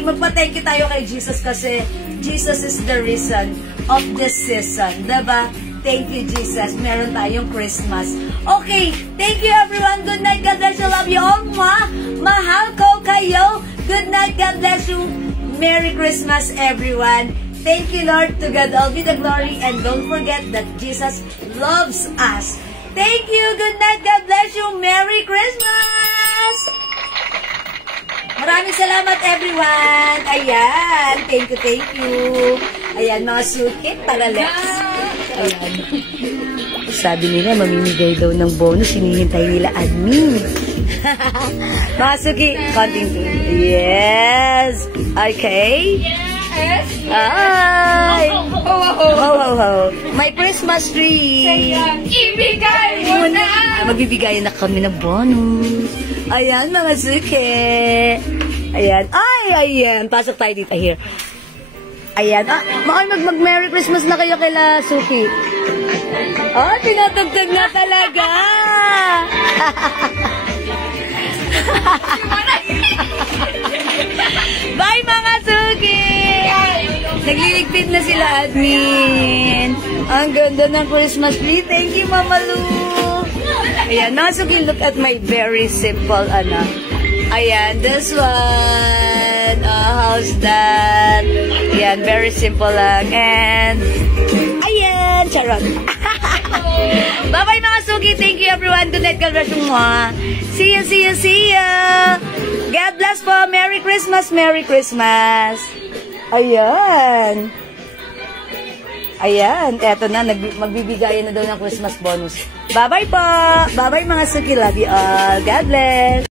magpa-thank you tayo kay Jesus kasi Jesus is the reason of this season. Diba? Thank you, Jesus. Meron tayong Christmas. Okay, thank you everyone. Good night. God bless you. Love you all. Mahal ko kayo. Good night. God bless you. Merry Christmas, everyone. Thank you, Lord. To God all be the glory. And don't forget that Jesus loves us. Thank you. Good night. God bless you. Merry Christmas! Maraming salamat, everyone. Ayan. Thank you, thank you. Ayan, mga sukit. Paralex. Ayan. Sabi nila, mamimigay daw ng bonus. Hinihintay nila admin. Mga suki, konting. Yes. Okay. Yes. Ay! Ho. My Christmas tree! Ibigay mo na! Magbibigayan na kami ng bonus. Ayan, mga suke. Ayan. Ay, ayan. Pasok tayo dito. Here. Ayan. Mag-Merry Christmas na kayo kila Suki. Oh, tinatagtag na talaga. Bye, mga Suki! Nagliligpit na sila, admin. Ang ganda ng Christmas tree. Thank you, Mama Lu. Ayan, mga Suki, look at my very simple, Ayan, this one. How's that? Ayan, very simple lang. And, ayan, charot. Bye-bye, mga Suki. Thank you, everyone. Good night, God bless you. See you. God bless po. Merry Christmas, Merry Christmas. Ayan. Ayan. Eto na, magbibigayan na daw ng Christmas bonus. Bye-bye po. Bye-bye, mga Suki. Love you all. God bless.